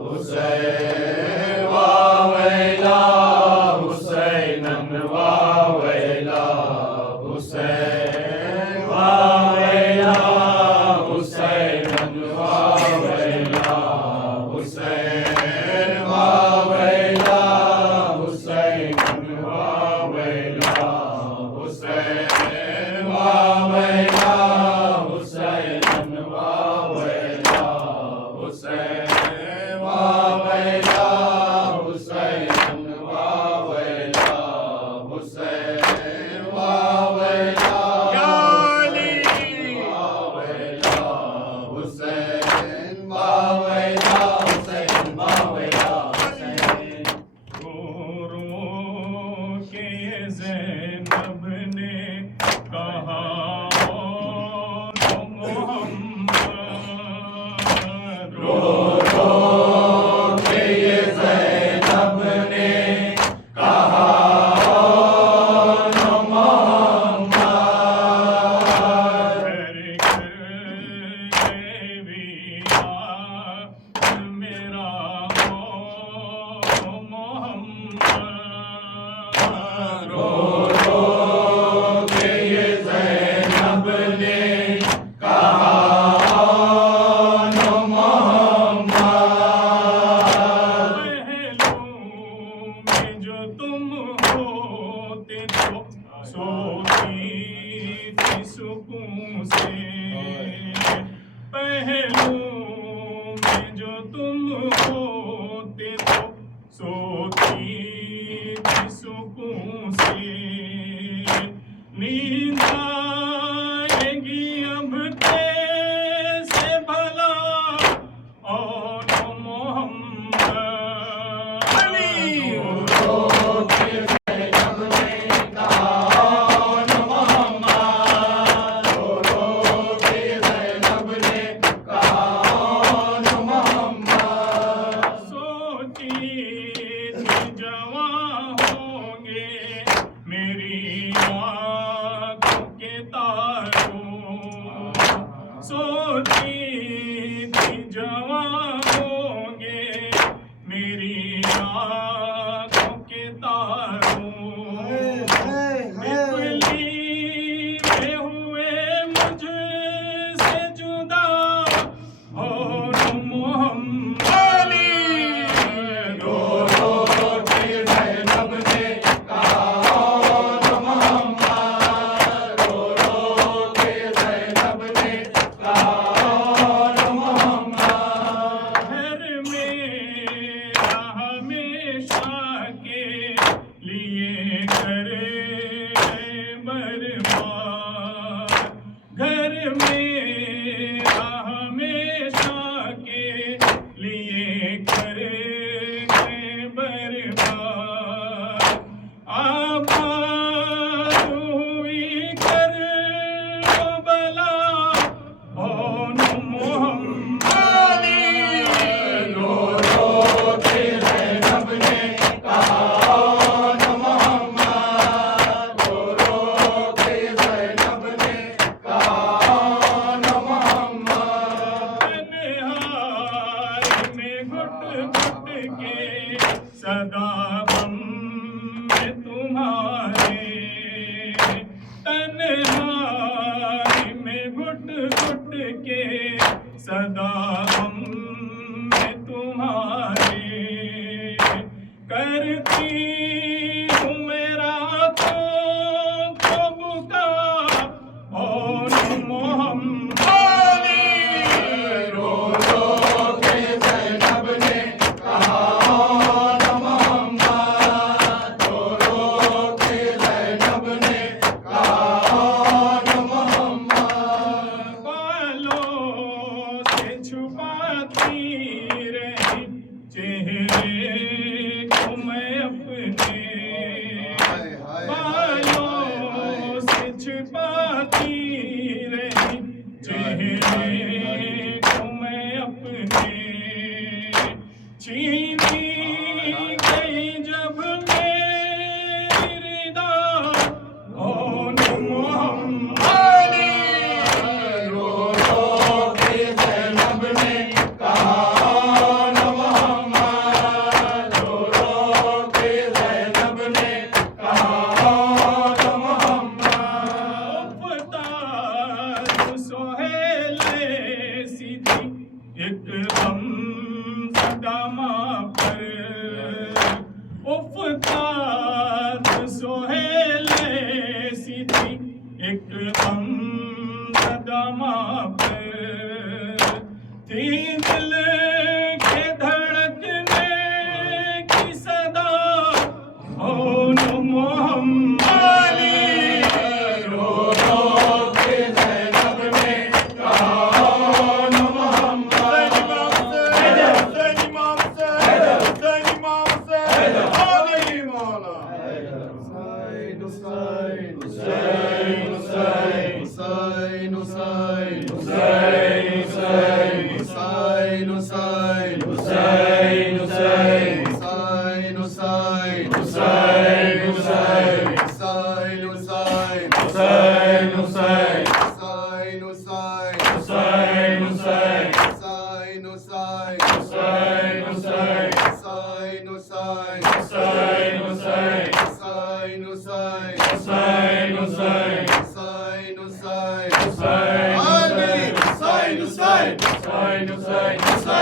حسین واویلا حسینن واویلا حسین واویلا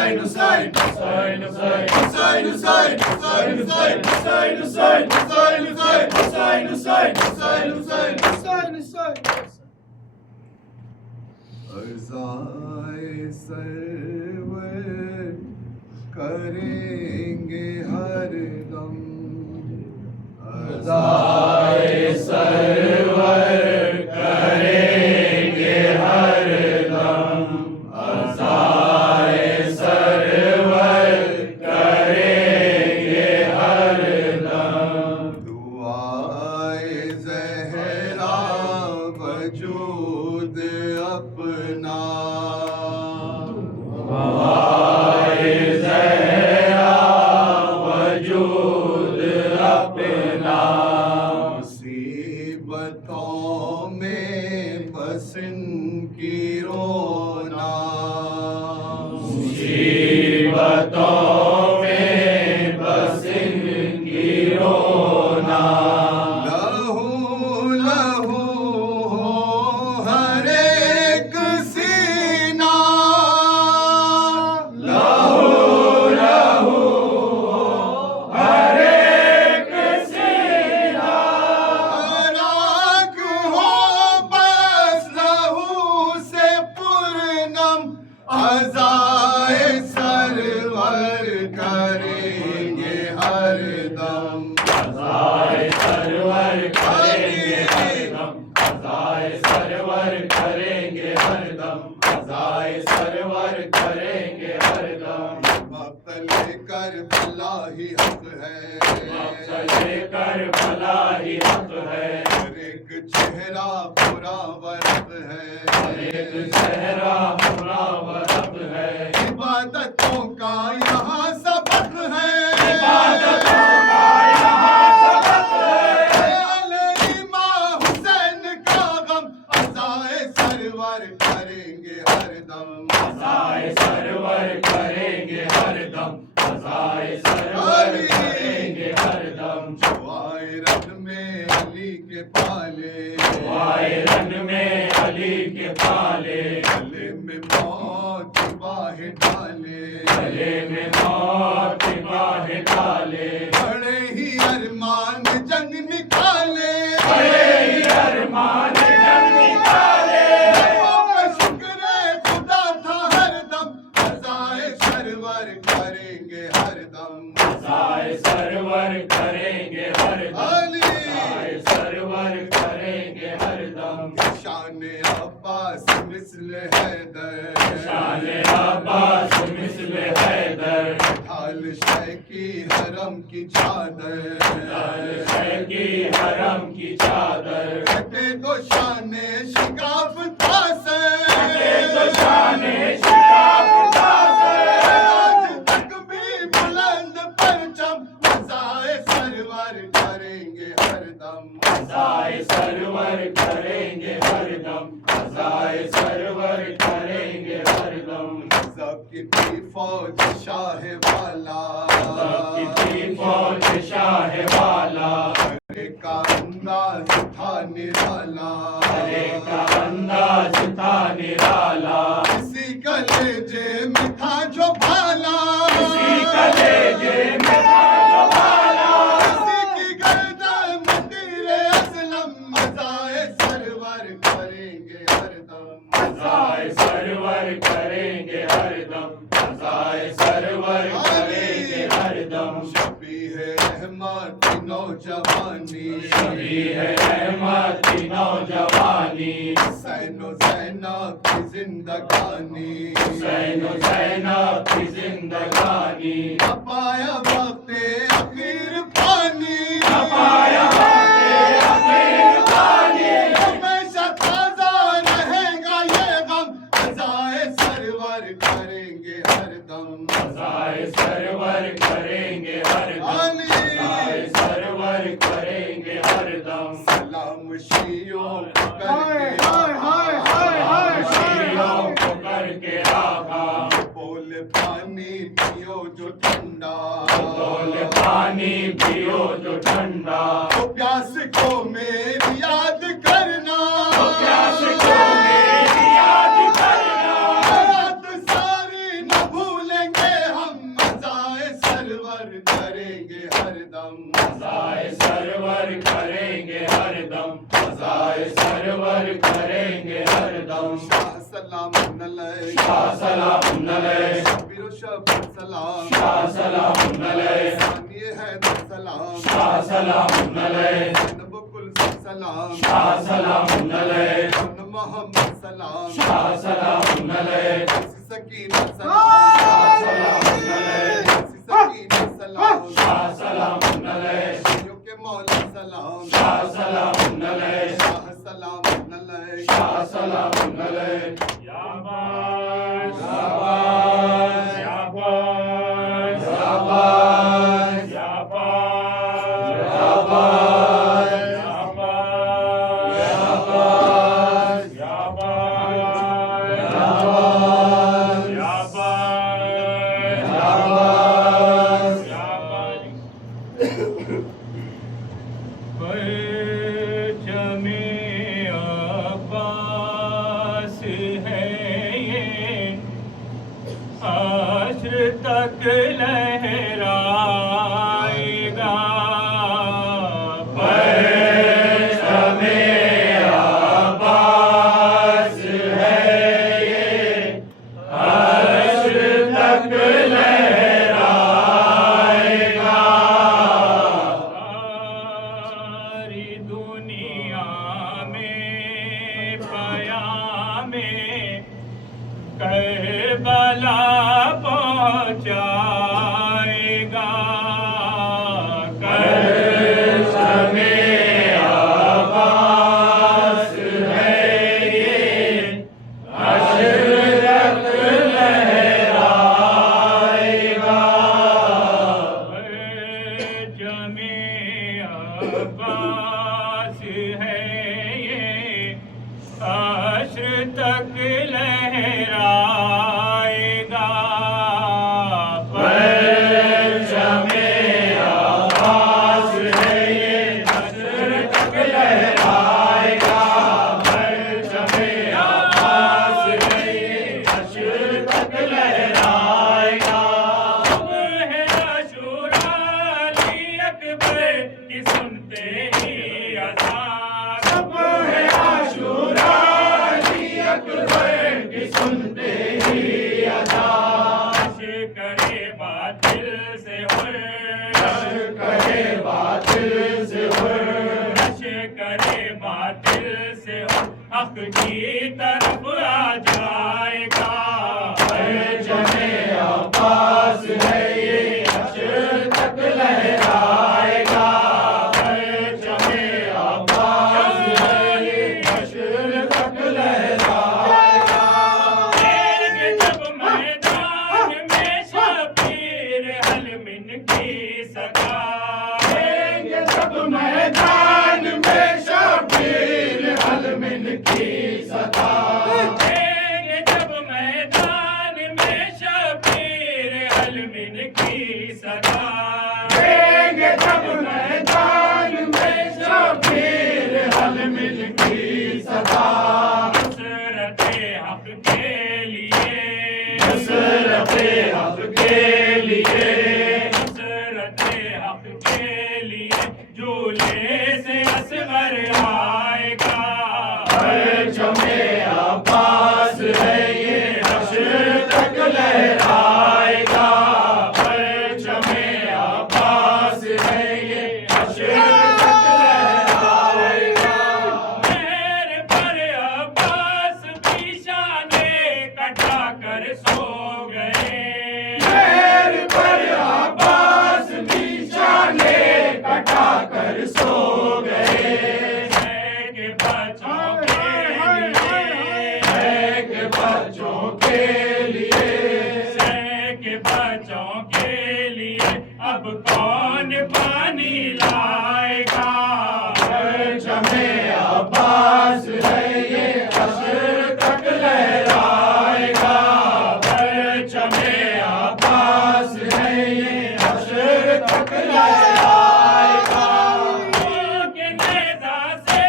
عزائے سرور کریں گے ہر دم عزائے سرور کریں گے ہر دم عزائے سرور کریں گے ہر دم دعائے زہرا وجود اپنا دعائے زہرا وجود اپنا مصیبتوں میں بس ان کی رونا مصیبتوں میں بس ان کی رونا لہو لہو ہو ہر ایک سینہ لہو لہو ہو ہر ایک سینہ راکھ ہو بس لہو سے پرنم عزائے سرور کریں گے ہر دم عزائے سرور کریں گے ہر دم عزائے سرور کریں گے ہر دم عزائے سرور کریں گے ہر دم مقتل کربلا ہی حق ہے مقتل کربلا ہی حق ہے ہر ایک چہرہ برا ورق ہے ہر ایک چہرہ برا ورق ہے عبادتوں کا یہاں سبق ہے عبادتوں کا یہاں سبق ہے علی امام حسین کا غم عزائے سرور کریں گے ہر دم عزائے سرور کریں گے ہر دم عزائے سرور کریں گے ہر دم جو آئے رن میں علی کے پالے جو آئے رن میں علی کے پالے گلے میں موت باہ ڈالے گلے میں موت باہ ڈالے بڑے ہی ارمان جنگ نکالے بڑے ہی ارمان جنگ نکالے شکر خدا تھا ہر دم عزائے سرور کریں گے ہر دم عزائے سرور کریں گے ہر دم عزائے سرور کریں گے ہر دم شان عباس مثل حیدر شان عباس مثل حیدر ڈھال شہ کی حرم کی چادر ڈھال شہ کی حرم کی چادر کٹے تو شان شگاف تھا سے کٹے تو شان شگاف تھا سے آج تک بھی بلند پرچم عزائے سرور کریں گے ہر دم عزائے سرور کریں گے ہر دم عزائے سرور کریں گے ہر دم سب کی تھی فوج شاہ والا سب کی تھی فوج شاہ والا ہر کا انداز تھا نرالا ہر کا انداز تھا نرالا کسی کلیجے میں تھا جو بھالا کسی کلیجے میں تھا جو بھالا کسی کی گردن میں تیر اسلم عزائے سرور کریں گے ہر دم عزائے سرور کریں گے ہر دم عزائے سرور کریں گے ہر دم شبیہ احمد کی نوجوانی شبیہ احمد کی نوجوانی حسین و زینب کی زندگانی حسین و زینب کی زندگانی پایا وقت اخیر پانی پایا وقت اخیر پانی ہمیشہ تازہ رہے گا یہ غم عزائے سرور کریں گے ہر دم عزائے سرور کریں گے ہر دم عزائے سرور کریں گے ہر دم سلام شیعوں کو کر کے شیعوں کو کر کے آقا بول پانی پیو جو ٹھنڈا بول پانی پیو جو ٹھنڈا تو پیاس کو میری یاد کرنا تو پیاس کو میری یاد کرنا رات ساری نہ بھولیں گے سرور کریں گے ہر دم فضائے سرور کریں گے ہر دم فضائے سرور کریں گے ہر دم شاہ سلام علیہ شاہ سلام علیہ شبیر و شبیر سلام شاہ سلام علیہ ثانی حیدر سلام شاہ سلام علیہ زینب کلثوم سلام شاہ سلام علیہ ابن محمد سلام شاہ سلام علیہ سکینہ سلام شاہ سلام علیہ سکینہ سلام شاہ سلام علیہ شیعوں کے مولا سلام شاہ سلام علیہ شاہ سلام علیہ شاہ سلام علیہ شاباش شاباش شاباش شاباش شاباش شاباش تک لہرائے گا پرچم عباس ہے یہ حشر تک لہرائے گا ساری دنیا میں پیام کربلا پہنچائے گا کرشم عباس ہے یہ حشر تک لہرائے گا کرشم عباس ہے یہ حشر تک لہرائے گا پرچم عباس ہے یہ حشر تک لہرائے گا پرچم عباس ہے یہ حشر تک لہرائے گا صبح عاشورا علی اکبر کی سنتے ہی اذان صبح عاشورا علی اکبر کی سنتے ہی اذان کرے باطل سے کرے باطل سے کرے باطل سے حق کی طرف آ جائے گا پرچم عباس ہے یہ حشر تک لہرائے گا پرچم عباس ہے یہ حشر تک لہرائے گا جب میدان میں شبیر حلمن کی صدا جب میدان میں شبیر حلمن کی صدا جب میدان میں شبیر حلمن کی صدا جب میدان میں شبیر حلمن کی صدا نصرت حق کے لیے نصرت حق کے لیے نصرت حق کے لیے جھولے سے اصغر آئے گا پرچم عباس ہے یہ حشر تک لہرائے گا پرچم عباس ہے یہ حشر تک لہرائے گا میرے پر عباس بھی شانے کٹا کر سو گئے میرے پر عباس بھی شانے کٹا کر سو گئے کہ بچوں کے لیے کہ بچوں کے لیے کہ بچوں کے لیے اب کون پانی لائے گا پرچم عباس ہے یہ حشر تک لہرائے گا پرچم عباس ہے یہ حشر تک لہرائے گا کہ نیزہ سے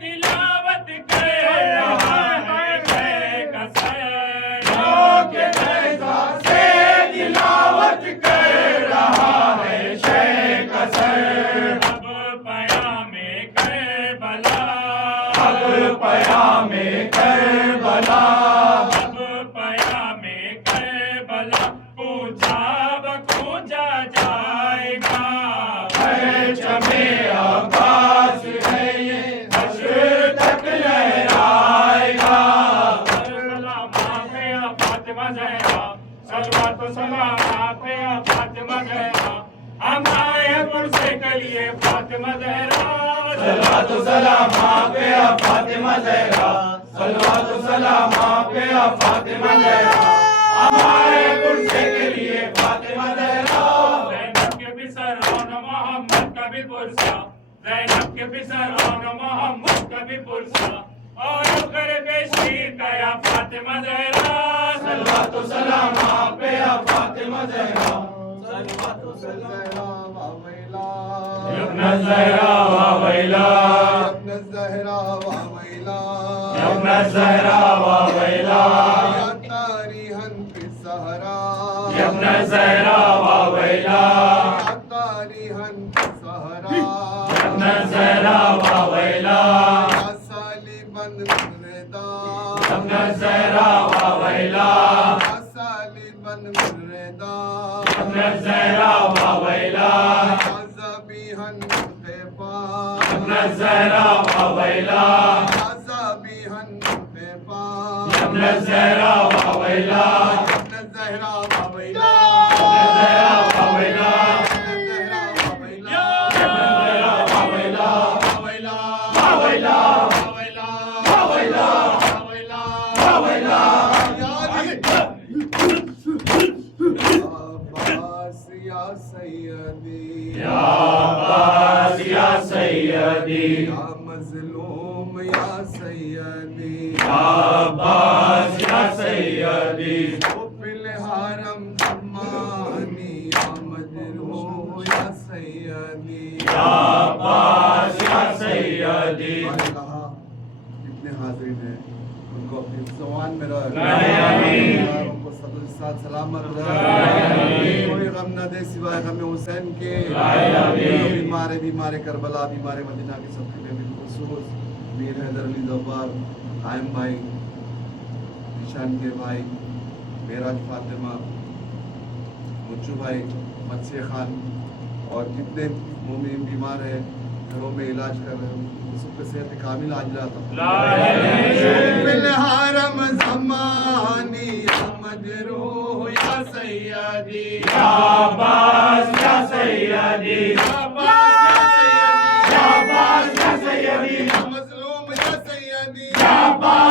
تلاوت کر رہا ہے کہ نیزہ سے تلاوت کر رہا جائے گا پرچمِ عباس ہے یہ حشر تک لہرائے گا سلام پہ فاطمہ زہرا صلوات و سلام پہ فاطمہ زہرا ہم آئے پرسے کے لیے فاطمہ زہرا صلوات و سلام پہ فاطمہ زہرا صلوات و سلام پہ فاطمہ زہرا ہمارے پرسے کے لیے فاطمہ زہرا زینب کے بھی سران محمد کا بھی پرسا زینب کے بھی سران محمد کا بھی پرسا اور کر بے شیر کا یا فاطمہ زہرا صلوات و سلام پہ فاطمہ زہرا صلوات و سلام ابن الزہرا و ویلا ابن الزہرا و ویلا ابن الزہرا و ویلا یا تاریحن فی الصحرا ابن الزہرا و ویلا یا تاریحن فی الصحرا ابن الزہرا و ویلا یا صلیباً مردا ابن الزہرا و ویلا یا صلیباً مردا ابن الزہرا و ویلا ابن الزہرا و ویلا ابن الزہرا و ویلا ابن الزہرا و ویلا یا سیدی یا مظلوم یا سیدی یا عباس یا سیدی فی الحرم زمانی یا مجروح یا سیدی یا عباس یا سیدی جتنے حاضرین ہیں ان کو اپنی زبان میں رہے ان کو صدر ساتھ سلامت رہے کوئی غم نہ دے سوائے غم حسین کے بیمار کربلا بیمار مدینہ کے سب کے بالخصوص میر حیدر علی ظفر قائم بھائی نشان کے بھائی معراج فاطمہ مچو بھائی مدسی خان اور جتنے مومن بیمار ہیں گھروں میں علاج کر رہے ہیں سب کے صحت کامل عاجلہ عطا فی الحرم زمانی یا مجروح یا سیدی یا عباس یا سیدی یا عباس یا سیدی مظلوم یا سیدی یا عباس